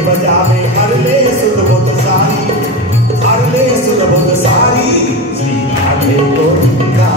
बजावे हरले सुध बुध सारी, हरले सुध बुध सारी, श्री राधे गोविंदा।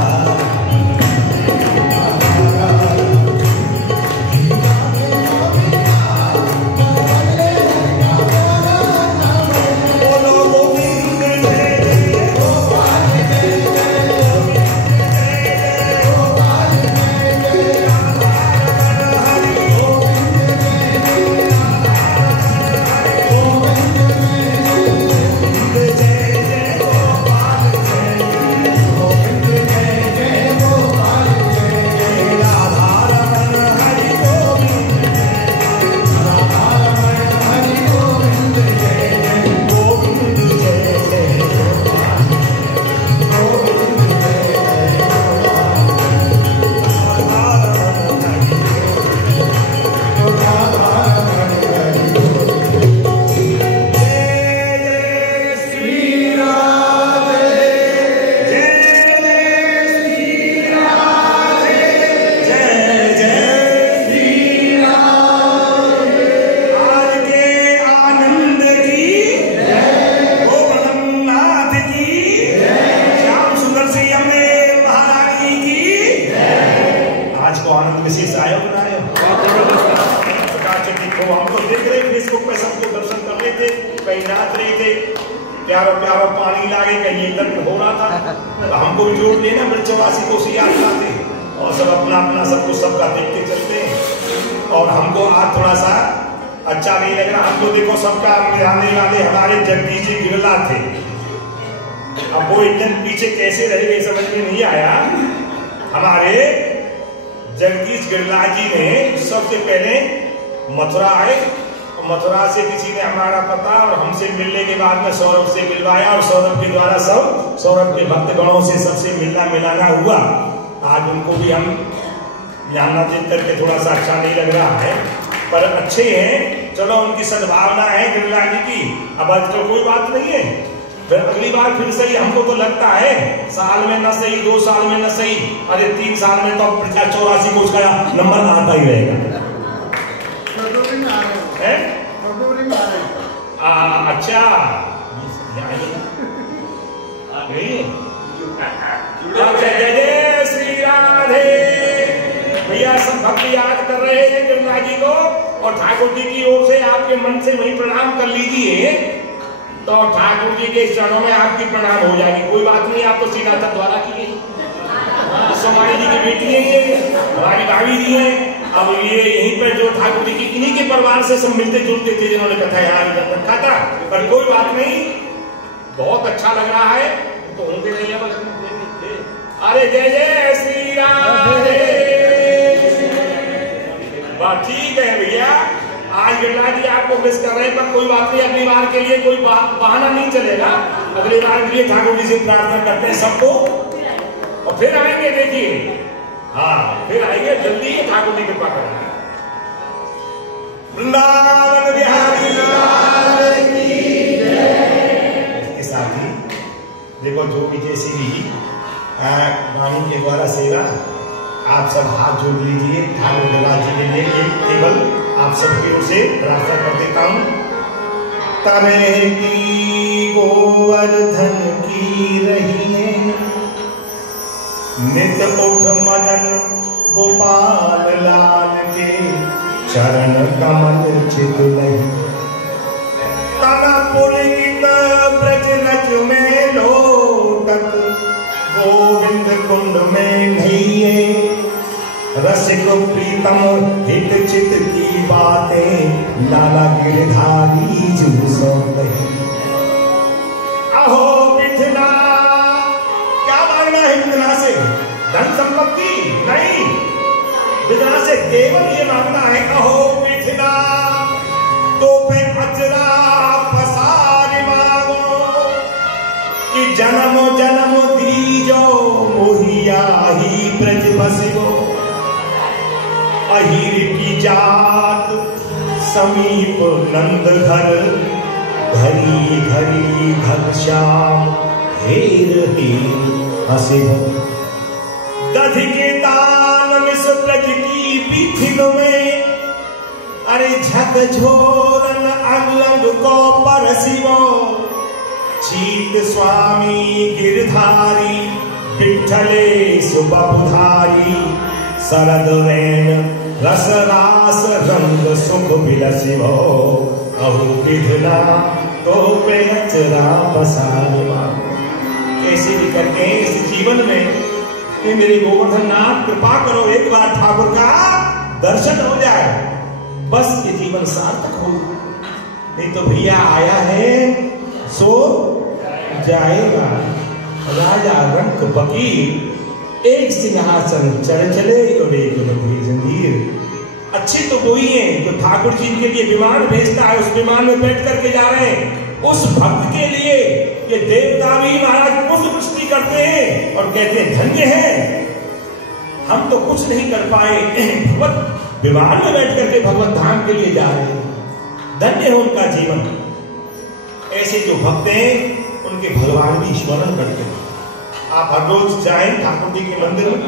प्यारो पानी लागे कहीं एकदम हो रहा था, तो हमको भी जोड़ लेना मिर्चवासी को याद लाते और सब अपना अपना सब कुछ सबका देखते चलते हैं। और हमको आज थोड़ा सा अच्छा नहीं लग रहा। हमको देखो सबका आने वाले हमारे जगदीश जी बिरला थे, अब वो एकदम पीछे कैसे रह गए समझ में नहीं आया। हमारे जगदीश गिरिराज जी ने सबसे पहले मथुरा आए, मथुरा से किसी ने हमारा पता और हमसे मिलने के बाद में सौरभ से मिलवाया और सौरभ के द्वारा सब सौरभ के भक्तगणों से सबसे मिलना मिलाना हुआ। आज उनको भी हम जानना देख करके थोड़ा सा अच्छा नहीं लग रहा है, पर अच्छे हैं, चलो उनकी सद्भावना है गिरिराज जी की। अब आजकल कोई बात नहीं है, फिर अगली बार फिर सही। हमको तो लगता है साल में न सही, 2 साल में न सही, अरे 3 साल में तो 84 कोच का नंबर आता ही रहेगा। अच्छा जय जय श्री राधे। भैया सब भक्त याद कर रहे हैं गिरिराज जी को, और ठाकुर जी की ओर से आपके मन से वही प्रणाम कर लीजिए, तो ठाकुर जी के चरणों में आपकी प्रणाम हो जाएगी। कोई बात नहीं, आप तो सीधा द्वारा किए, सोमानी जी की बेटी है, ये हमारी भाभी जी है। अब ये यहीं पर जो ठाकुर जी की इन्हीं के परिवार से सब मिलते जुलते थे, जिन्होंने कथा यहाँ रखा था, पर कोई बात नहीं, बहुत अच्छा लग रहा है। तो होंगे नहीं है बस। अरे जय जय श्री राधे। बात ठीक है भैया, आज गिरिराज जी आपको मिस कर रहे हैं, पर कोई बात नहीं, अगली बार के लिए कोई बहाना नहीं चलेगा। अगली बार के लिए ठाकुर जी से प्रार्थना करते हैं सबको, और फिर आएंगे, देखिए, हाँ फिर आएंगे जल्दी, ठाकुर जी कृपा करेंगे। वृंदावन बिहारी इसके साथ ही देखो, जो भी जैसी भी वाणी के द्वारा सेवा, आप सब हाथ जोड़ लीजिए ठाकुर गिरिराज जी के लिए। केवल आप सबकी ओर से प्रार्थना कर देता हूँ। तबे की गोवर्धन की रही है, नित उठ मदन गोपाल लाल के चरण कमल चित नहीं। तना पुलकित ब्रज रज में लोटक, गोविंद कुंड में नहिए, रसिक प्रीतम हित चित की बातें, लाला गिरधारी जू सो नहीं। अहो मिथिला, क्या मांगना है मिथिला से? धन संपत्ति नहीं, मिथिला से केवल ये मांगना है, अहो मिथिला तो पे अचरा पसार मांगो, कि जन्म जन्म दीजो मोहिया ही ब्रज बसियो। अहीर की जात समीप नंद घर, घरी घरी घनश्याम हेर हेर हसियो। दधि के तान मिस ब्रज की पीठिन में, अरे झकझोरन अंग को परसियो। चीत स्वामी गिरधारी विठ्ठले सुबहुधारी, शरद रैन रस रास रंग सुख बिलसियो। अहो विधना तो पे अचरा बसारिवा। कैसे भी करके इस जीवन में मेरे गोवर्धन नाथ कृपा करो, एक बार ठाकुर का दर्शन हो जाए, बस ये जीवन सार्थक हो। नहीं तो भैया आया है सो जाएगा। राजा रंक फकीर, एक सिंहासन चढ़ चले और एक बंधी जंजीर। अच्छी तो वही है जो ठाकुर जी के लिए विमान भेजता है, उस विमान में बैठ करके जा रहे हैं। उस भक्त के लिए ये देवता भी महाराज पुष्प वृष्टि करते हैं और कहते हैं धन्य है, हम तो कुछ नहीं कर पाए, भगवत विमान में बैठ करके भगवत धाम के लिए जा रहे हैं, धन्य है उनका जीवन। ऐसे जो भक्त हैं उनके भगवान भी स्मरण करते हैं। आप हर रोज जाएं ठाकुर जी के मंदिर में।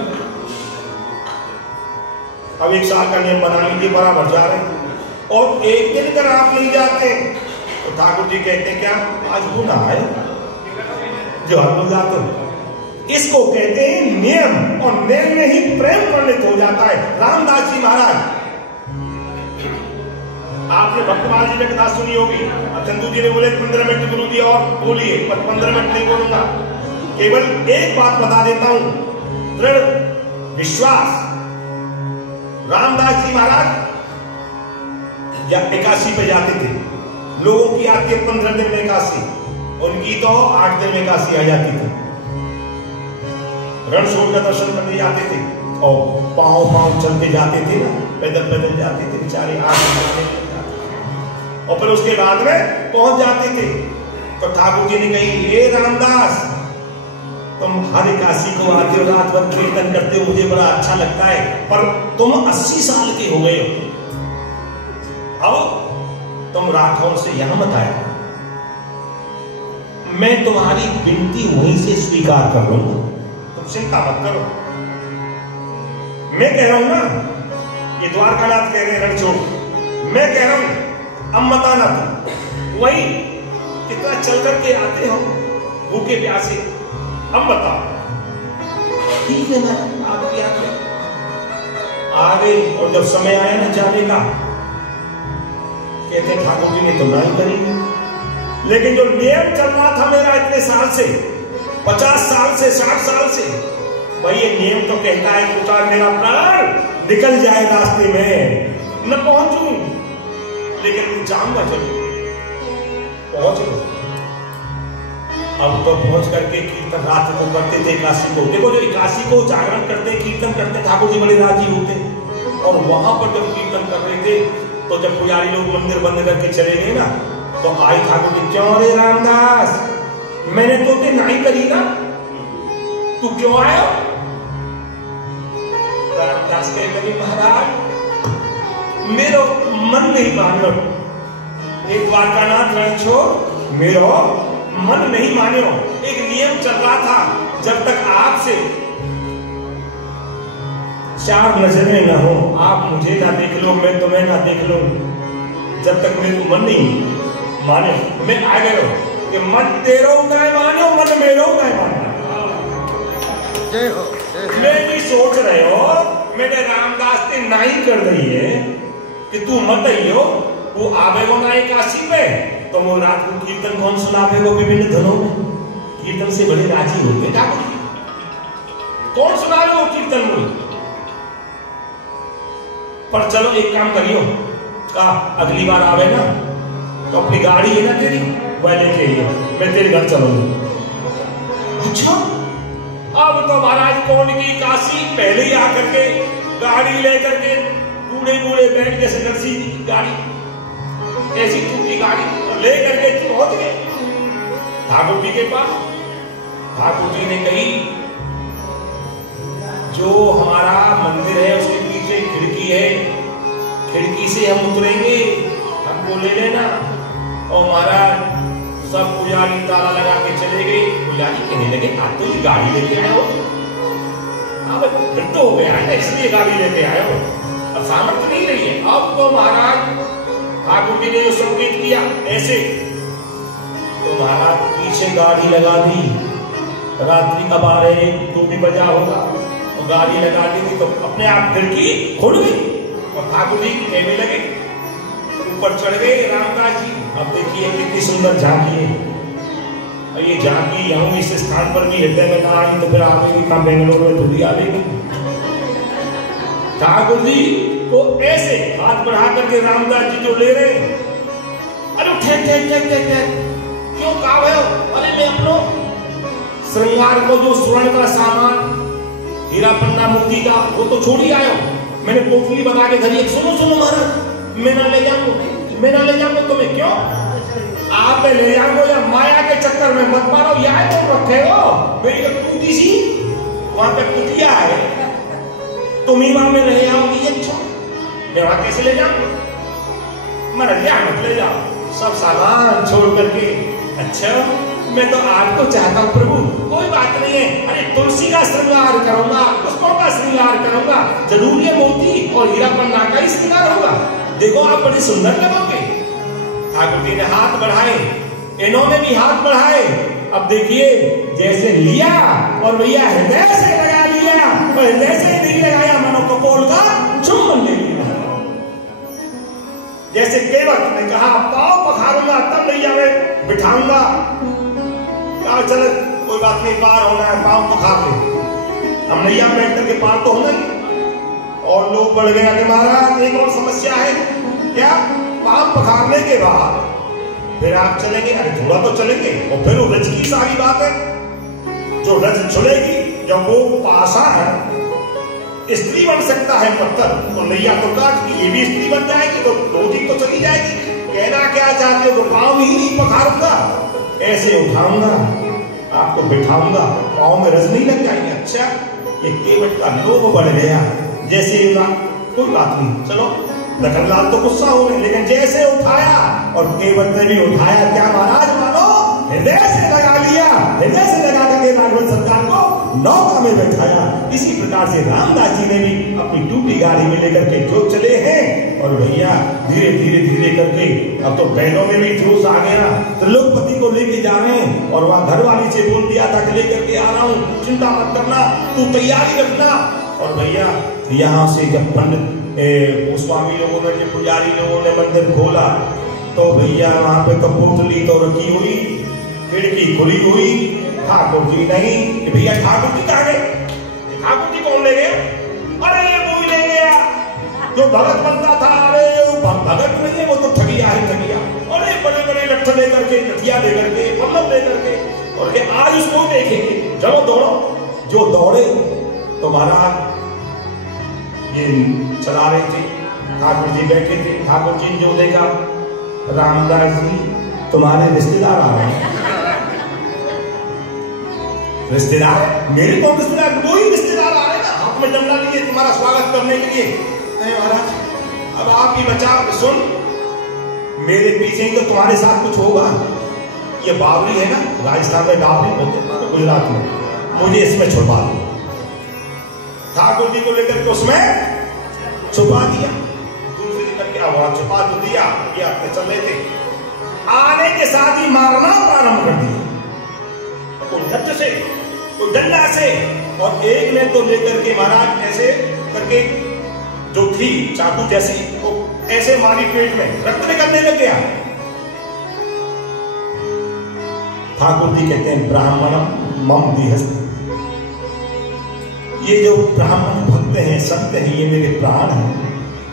अब 1 साल का नियम बना लीजिए, बराबर जा रहे हैं, और एक दिन अगर आप नहीं जाते तो ठाकुर जी कहते हैं क्या आज गुना है जो हर रोज आते हो। इसको कहते हैं नियम, और नियम में ही प्रेम परिणित हो जाता है। रामदास जी महाराज, आपने भक्तमाल जी में कथा सुनी होगी। चंदू जी ने बोले 15 मिनट गुरु जी और बोलिए, पर 15 मिनट नहीं बोलूंगा। केवल एक बात बता देता हूं, दृढ़ विश्वास। रामदास जी महाराज या 81 पे जाते थे, लोगों की आती है 15 दिन में 81, उनकी तो 8 दिन में 81 आ जाती थी। रणछोड़ का दर्शन करने जाते थे, और पाँव चलते जाते थे ना, पैदल पैदल जाते थे बेचारे, और फिर उसके बाद में पहुंच जाते थे। तो ठाकुर जी ने कही, हे रामदास, तुम हर एकादशी को आते हो, रात भर कीर्तन करते हो, मुझे बड़ा अच्छा लगता है, पर तुम 80 साल के हो गए हो, अब तुम राठौर से यहां मत आए, मैं तुम्हारी विनती वहीं से स्वीकार कर लूंगा, तुम चिंता मत करो। मैं कह रहा हूं ना, ये द्वारकानाथ कह रहे रणछोड़, मैं कह रहा हूं अब मत आना, तुम वही कितना चल करके आते हो भूखे प्यासे, अब बताओ। ठीक है ना, आप क्या करें, आ गए, और जब समय आया ना जाने का, कहते ठाकुर जी ने तो नहीं करी, लेकिन जो नियम चल रहा था मेरा इतने साल से, 50 साल से, 60 साल से, भाई ये नियम तो कहता है पुकार मेरा प्राण निकल जाए रास्ते में, न पहुंचूं, लेकिन जाऊंगा जरूर, पहुंच गए। अब तो पहुंच करके कीर्तन रात को करते थे एकादशी को, देखो जो एकादशी को जागरण करते कीर्तन करते ठाकुर जी बड़े राजी होते, और वहां पर जब कीर्तन कर रहे थे तो जब पुजारी लोग मंदिर बंद करके चले गए ना, तो आई ठाकुर जी, क्यों रे रामदास, मैंने तो ते नहीं करी ना, तू क्यों आया? रामदास कह लगे, महाराज मेरो मन नहीं मानो, एक द्वारकानाथ रणछोड़ मेरो मन नहीं माने हो, एक नियम चल रहा था, जब तक आपसे 4 नजरें न हो, आप मुझे ना देख लो, मैं तुम्हें ना देख लो, जब तक मेरे मन नहीं माने, मैं आ गया कि मन तेरो ना मानो, मन मेरो ना मानो। मैं भी सोच रहे हो मेरे रामदास ने नहीं कर रही है कि तू मत आइयो, वो आवेगो ना एकादशी पे, तो वो रात को कीर्तन कौन सुनावेगो विभिन्न धनों में, कीर्तन से बड़े राजी होते ठाकुर जी, कौन सुनावेगो कीर्तन में। पर चलो एक काम करियो, का अगली बार आवे ना तो अपनी गाड़ी है ना तेरी, वह लेके आइयो, मैं तेरे घर चलूंगा। अच्छा, अब तो महाराज कौन की काशी, पहले ही आकर के गाड़ी लेकर के बूढ़े बूढ़े बैठ जैसे नरसी की गाड़ी, ऐसी टूटी गाड़ी ले करके पहुंच गए ठाकुर जी के पास। ठाकुर जी ने कही, जो हमारा मंदिर है उसके पीछे खिड़की है, खिड़की से हम उतरेंगे, हमको ले लेना। और महाराज सब पुजारी ताला लगा के चले गए। पुजारी कहने लगे, आज तो ये गाड़ी लेके आए हो, अब फिर तो हो गया है, इसलिए गाड़ी लेके आए हो, अब सामर्थ्य नहीं रही है। अब तो महाराज ठाकुर जी ने जो संकेत किया ऐसे, तो महाराज पीछे गाड़ी लगा दी, रात्रि कब आ रहे तू भी बजा होगा, तो गाड़ी लगा दी तो अपने आप खिड़की खुल गई और ठाकुर जी कहने लगे, ऊपर चढ़ गए रामदास जी। अब देखिए कितनी सुंदर झांकी है, ये झांकी यहाँ इस स्थान पर भी हृदय में ना आई तो फिर आगे कहाँ बेंगलोर में धुली आ गई। ठाकुर जी को ऐसे हाथ बढ़ा करके रामदास जी जो ले रहे, अरे ठहर ठहर ठहर ठहर, क्यों कहा है? अरे मैं अपनो श्रृंगार को जो स्वर्ण का सामान, हीरा पन्ना मोती का, वो तो छोड़ ही आयो, मैंने पोटली बना के धरी। सुनो सुनो महाराज, मैं ना ले जाऊंगा तुम्हें, क्यों आप ले जाऊंगा या माया के चक्कर में मत मारो, या रखे हो मेरी टूटी सी वहां पे कुटिया है, तुम ही वहां में रहे आओगी, अच्छा मैं वहां कैसे ले जाऊंगा? मरलिया मत ले जाओ, सब सामान छोड़ करके। अच्छा मैं तो आपको चाहता हूँ प्रभु, कोई बात नहीं है, अरे तुलसी का श्रृंगार करूंगा, पुष्पों का श्रृंगार करूंगा, जरूर ये मोती और हीरा पन्ना का ही श्रृंगार होगा, देखो आप बड़ी सुंदर लगोगे। ठाकुर जी ने हाथ बढ़ाए, इन्होंने भी हाथ बढ़ाए। अब देखिए जैसे लिया और भैया हृदय से लगा लिया, और हृदय से नहीं लगाया, मनो कपोल का चुम्बन ले लिया। जैसे केवट ने कहा पाँव पखारूंगा तब भैया मैं बिठाऊंगा, चल कोई बात नहीं, पार होना है, पाँव पखार ले, हम नैया बैठ करके पार तो होना ही। और लोग बढ़ गया कि महाराज एक और समस्या है, क्या? पाँव पखारने के बाद फिर आप चलेंगे? अरे थोड़ा तो चलेंगे, और फिर वो रज की सारी बात है, जो रज चलेगी जब वो पासा है स्त्री बन सकता है पत्थर, तो नैया तो काट की ये भी स्त्री बन जाएगी, तो रोजी तो चली जाएगी। कहना क्या चाहते हो? तो पाँव ही नहीं पखारूंगा, ऐसे उठाऊंगा, आपको बिठाऊंगा, पाँव में रज नहीं लग जाएगी। अच्छा, ये केवट का लोभ बढ़ गया। जैसे कोई बात नहीं, चलो लखनलाल तो गुस्सा हो गए, लेकिन जैसे उठाया और केवट ने भी उठाया, क्या महाराज मानो हृदय से लगा लिया, हृदय से लगा करके राघवन सरकार को नौका में बैठाया। इसी प्रकार से रामदास जी ने भी अपनी टूटी गाड़ी में लेकर के जो चले हैं, और भैया धीरे धीरे धीरे करके अब तो बैलों में भी जोश आ गया, त्रिलोकपति को लेके जा रहे हैं। और वहां घरवाली से बोल दिया था कि लेकर के आ रहा हूँ, चिंता मत करना, तू तैयारी रखना। और भैया यहाँ से जब पंडित स्वामी लोगों ने, पुजारी लोगों ने मंदिर खोला, तो भैया वहां पे कपूरथली तो रखी हुई, खिड़की खुली हुई, ठाकुर जी नहीं। भैया ठाकुर जी कहाँ गए? ठाकुर जी कौन ले गया? अरे ये वो ले गया जो भगत बनता था। अरे भगत नहीं है, वो तो ठगिया है, ठगिया। अरे बड़े बड़े लट्ठ लेकर के, नथिया लेकर के, पल्लव लेकर के, और आज उसको देखेंगे, चलो दौड़ो। जो दौड़े तो महाराज ये चला रहे थे, ठाकुर जी बैठे थे। ठाकुर जी जो देखा, रामदास जी तुम्हारे रिश्तेदार आ रहे हैं। रिश्तेदार? मेरे कौन रिश्तेदार? कोई रिश्तेदार आ रहे ना, हाथ में डंडा लिए तुम्हारा स्वागत करने के लिए। महाराज अब आप ही बचा, सुन, मेरे पीछे ही तो तुम्हारे साथ कुछ होगा। ये बावरी है ना, राजस्थान में बावरी होते हैं, गुजरात में, मुझे इसमें छुपा दो। ठाकुर जी को लेकर के उसमें छुपा दिया, दूसरी करके आवाज छुपा तो दिया। ये अपने चल रहे थे, आने के साथ ही मारना प्रारंभ कर दिया, कोई हथ से, कोई डंडा से, और एक ने तो लेकर के महाराज ऐसे करके जो थी चाकू जैसी, वो ऐसे मारी पेट में, रक्त निकलने लग गया। ठाकुर जी कहते हैं ब्राह्मणम मम दिहस्त, ये जो ब्राह्मण भक्त हैं, संत हैं, ये मेरे प्राण हैं,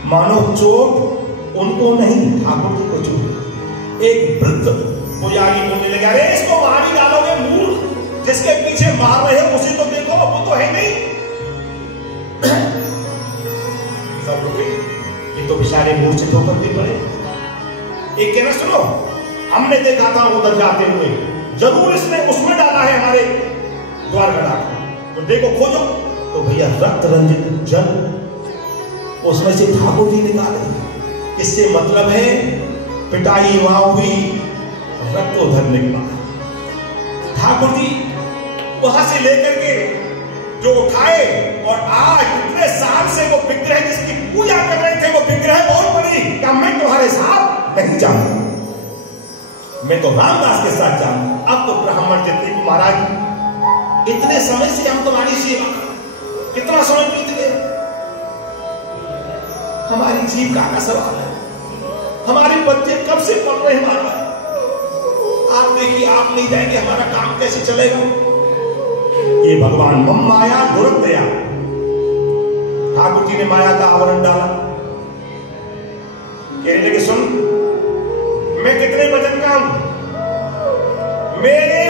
मानो चोट उनको नहीं, ठाकुर जी को चोट। एक वृद्ध पुजारी बोलने लगा, अरे इसको मार ही डालोगे मूर्ख, जिसके पीछे मार रहे हो उसे तो देखो, वो तो है नहीं। सब रुके, ये तो बेचारे मूर्छित होकर भी पड़े। एक कहना सुनो, हमने देखा था उधर जाते हुए, जरूर इसने उसमें डाला है हमारे द्वारका को, तो देखो खोजो। तो भैया रक्त रंजित जल उसमें से ठाकुर जी निकाले। इससे मतलब है पिटाई वहां हुई, रक्त उधर निकला। ठाकुर जी वहां से लेकर के जो उठाए, और आज इतने साल से वो विग्रह जिसकी पूजा कर रहे थे, वो विग्रह बहुत बड़ी, क्या मैं तुम्हारे साथ नहीं जाऊंगा, मैं तो रामदास के साथ जाऊंगा। अब तो ब्राह्मण कहते हैं महाराज इतने समय से हम तुम्हारी सेवा, कितना समय बीत गया, हमारी जीविका का सवाल है, हमारे बच्चे कब से पढ़ रहे हैं महाराज, आप देखिए आप नहीं जाएंगे हमारा काम कैसे चलेगा। ये भगवान मम माया दुरत्या, ठाकुर जी ने माया का आवरण डाला। कहने लगे सुन, मैं कितने वजन का हूं, मेरे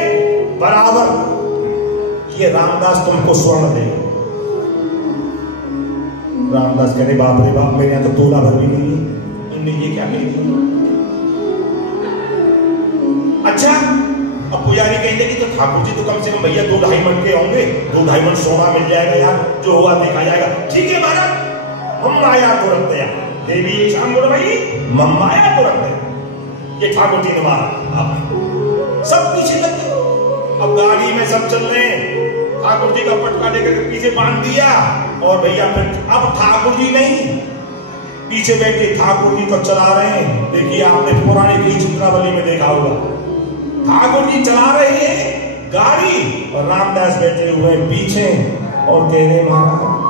बराबर ये रामदास तुमको स्वर्ण देगा। रामदास कह रहे बाप रे बाप, मेरे यहाँ तो तोला भर भी नहीं है, तुमने ये क्या कह दिया। अच्छा, अब पुजारी कहते कि तो ठाकुर जी तो कम से कम भैया 2-2.5 मन के होंगे, 2-2.5 मन सोना मिल जाएगा यार, जो हुआ देखा जाएगा। ठीक है महाराज, मम माया तुरंत देवी एक शाम बोलो भाई मम माया तुरंत। ये ठाकुर जी ने मारा, अब सब पीछे लग गए। अब गाड़ी में सब चल रहे हैं, ठाकुर जी का पटका लेकर पीछे बांध दिया, और भैया फिर अब ठाकुर जी नहीं, पीछे बैठे ठाकुर जी तो चला रहे हैं। देखिए आपने पुराने की चित्रावली में देखा होगा, ठाकुर जी चला रहे हैं गाड़ी, और रामदास बैठे हुए पीछे, और कह रहे महाराज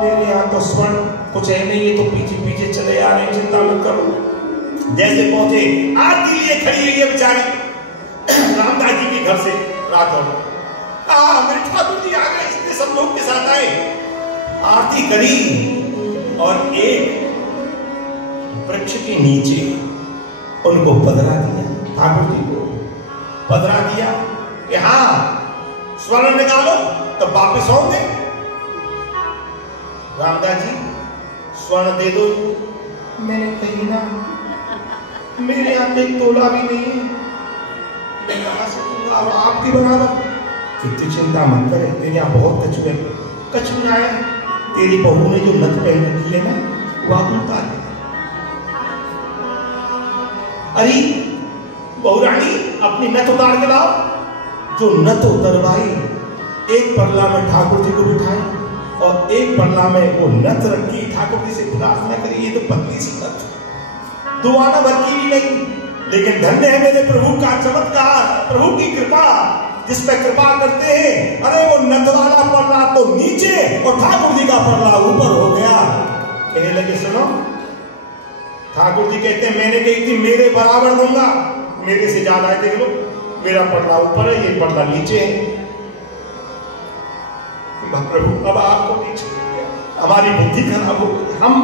मेरे यहाँ तो स्वर्ण कुछ है नहीं, ये तो पीछे पीछे चले आ रहे हैं, चिंता मत करो। जैसे पहुंचे, आरती लिए खड़ी हुई है बेचारी रामदास जी के घर से, रात हो मेरे ठाकुर जी आ गए, इसलिए सब लोग के साथ आए, आरती करी, और एक वृक्ष के नीचे उनको पधरा दिया, ठाकुर जी को पधरा दिया कि हाँ स्वर्ण निकालो तब वापिस होंगे। रामदास जी स्वर्ण दे दो। मैंने कही ना मेरे यहाँ तो एक तोला भी नहीं है, मैं कहाँ से दूंगा अब आपके बराबर। कितनी चिंता मत करे, तेरे यहाँ बहुत कछुए कछुआ है। तेरी बहू ने जो नथ पहन रखी है ना वो आप उतार दे। अरे बहू रानी अपनी नथ उतार के लाओ। जो नथ उतरवाई, एक पल्ला में ठाकुर जी को बिठाई और एक पल्ला में वो नथ रखी। ठाकुर जी से प्रार्थना करी, ये तो पतली सी नथ दुआना भर की भी नहीं, लेकिन धन्य है मेरे प्रभु का चमत्कार, प्रभु की कृपा जिस पे कृपा करते हैं। अरे वो नथ वाला पल्ला तो नीचे और ठाकुर जी का पल्ला ऊपर हो गया। कहने लगे सुनो, ठाकुर जी कहते हैं मैंने कही थी मेरे बराबर दूंगा, मेरे से ज्यादा है, देख लो मेरा पल्ला ऊपर है, ये पल्ला नीचे है। प्रभु अब आपको नीचे, हमारी बुद्धि खराब हो, हम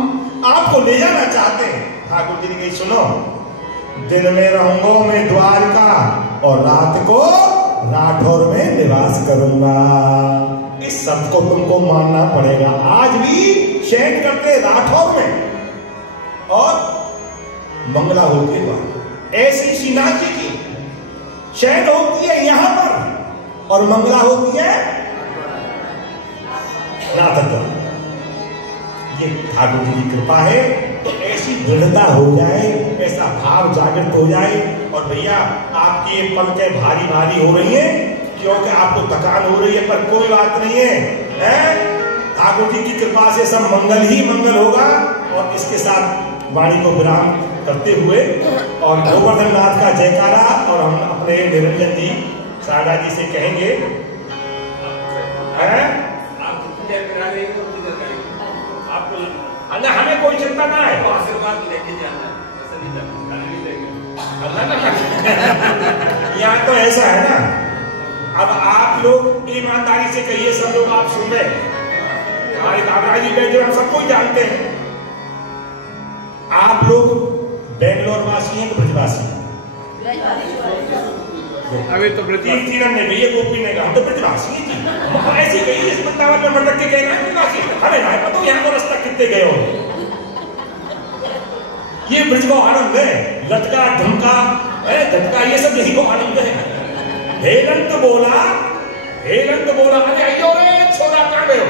आपको ले जाना चाहते हैं। ठाकुर जी ने कही सुनो, दिन में रहूंगा मैं द्वारका और रात को राठौर में निवास करूंगा। इस शब्द को तुमको मानना पड़ेगा। आज भी शयन करते राठौर में और मंगला होती है। ऐसी श्रीनाथ जी की शयन होती है यहां पर और मंगला होती है रात। ये ठाकुर जी की कृपा है। तो ऐसी दृढ़ता हो जाए, ऐसा भाव जागृत हो जाए। और भैया आपकी ये पलकें भारी भारी हो रही हैं क्योंकि आपको थकान हो रही है, पर कोई बात नहीं है, ठाकुर जी की कृपा से सब मंगल ही मंगल होगा। और इसके साथ वाणी को विराम करते हुए और गोवर्धन नाथ का जयकारा, और हम अपने निरंजन जी सारदा जी से कहेंगे आपको हमें कोई चिंता ना है, आशीर्वाद लेके जाना है। यहाँ तो ऐसा है ना, अब आप लोग ईमानदारी से कहिए, सब लोग आप सुन रहे, हमारे दादा जी बैठे हम सबको ही जानते हैं। आप लोग बेंगलोर वासी हैं कि ब्रजवासी? अभी तो ब्रजवासी ने भैया गोपी ने कहा हम तो ब्रजवासी हैं जी। ऐसी कही इस वृंदावन में मटक के कहना ब्रजवासी, हमें ना पता यहाँ को रास्ता कितने गए हो। ये ब्रज को आनंद है, लटका ढुमका झटका ये सब यही को आनंद है। हेलंत बोला अरे आइयो रे छोरा कहाँ गए हो।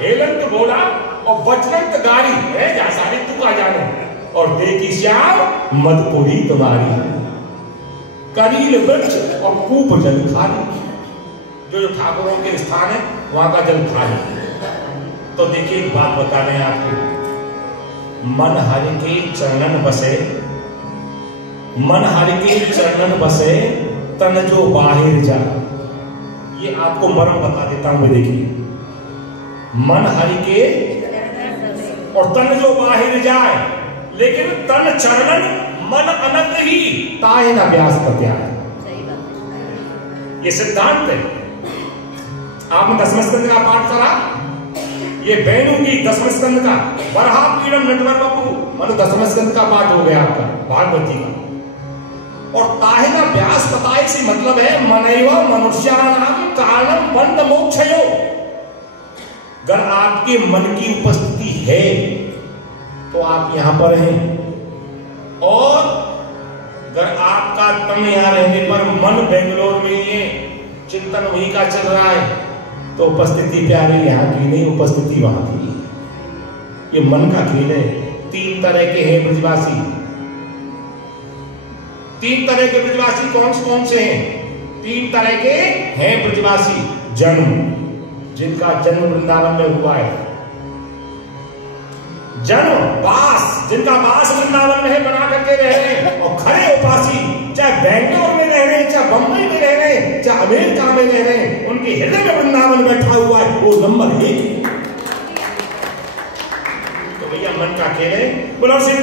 हेलंत बोला और वज्रंत गाड़ी है जा सारी तू का जाने, और देखी श्याम मदपुरी तुम्हारी, करील वृक्ष और कूप जल खाली। जो ठाकुरों के स्थान है वहां का जल खाली। तो देखिए एक बात बता दें आपको, मन हरि के चरणन बसे, मन हरि के चरणन बसे, तन जो बाहिर जा। ये आपको मर्म बता देता हूं मैं, देखिए मन हरि के और तन जो बाहिर जाए, लेकिन तन चरणन मन अनंत ही ताए न व्यास पत्याय। ये सिद्धांत है। आपने दसवें स्कंद का पाठ करा, ये वेणु की दसवें स्कंद का वरहा पीड़म नटवर बपू, मतलब दसवें स्कंद का पाठ हो गया आपका भागवत जी का। और ताहे न व्यास पताय से मतलब है मनैव मनुष्याणाम कारणम बंध मोक्षयो। अगर आपके मन की उपस्थिति है तो आप यहां पर हैं, और अगर आपका तन यहां रहने पर मन बेंगलोर में ही है, चिंतन वहीं का चल रहा है, तो उपस्थिति प्यारी यहाँ की नहीं, उपस्थिति वहां की है। ये मन का खेल है। तीन तरह के हैं ब्रजवासी। तीन तरह के ब्रजवासी कौन से हैं? तीन तरह के हैं ब्रजवासी। जन्म, जिनका जन्म वृंदावन में हुआ है, जन्म वास, जिनका वास वृंदावन में है, बना करके रह रहे हैं। और खरे उपासी, चाहे बैंगलोर में रह रहे हैं, चाहे बंबई में रह रहे हैं, चाहे अमेरिका में रह रहे हैं, उनके हृदय में वृंदावन बैठा हुआ है, वो नंबर 1। तो भैया मन का खेल है। बोलो सिंह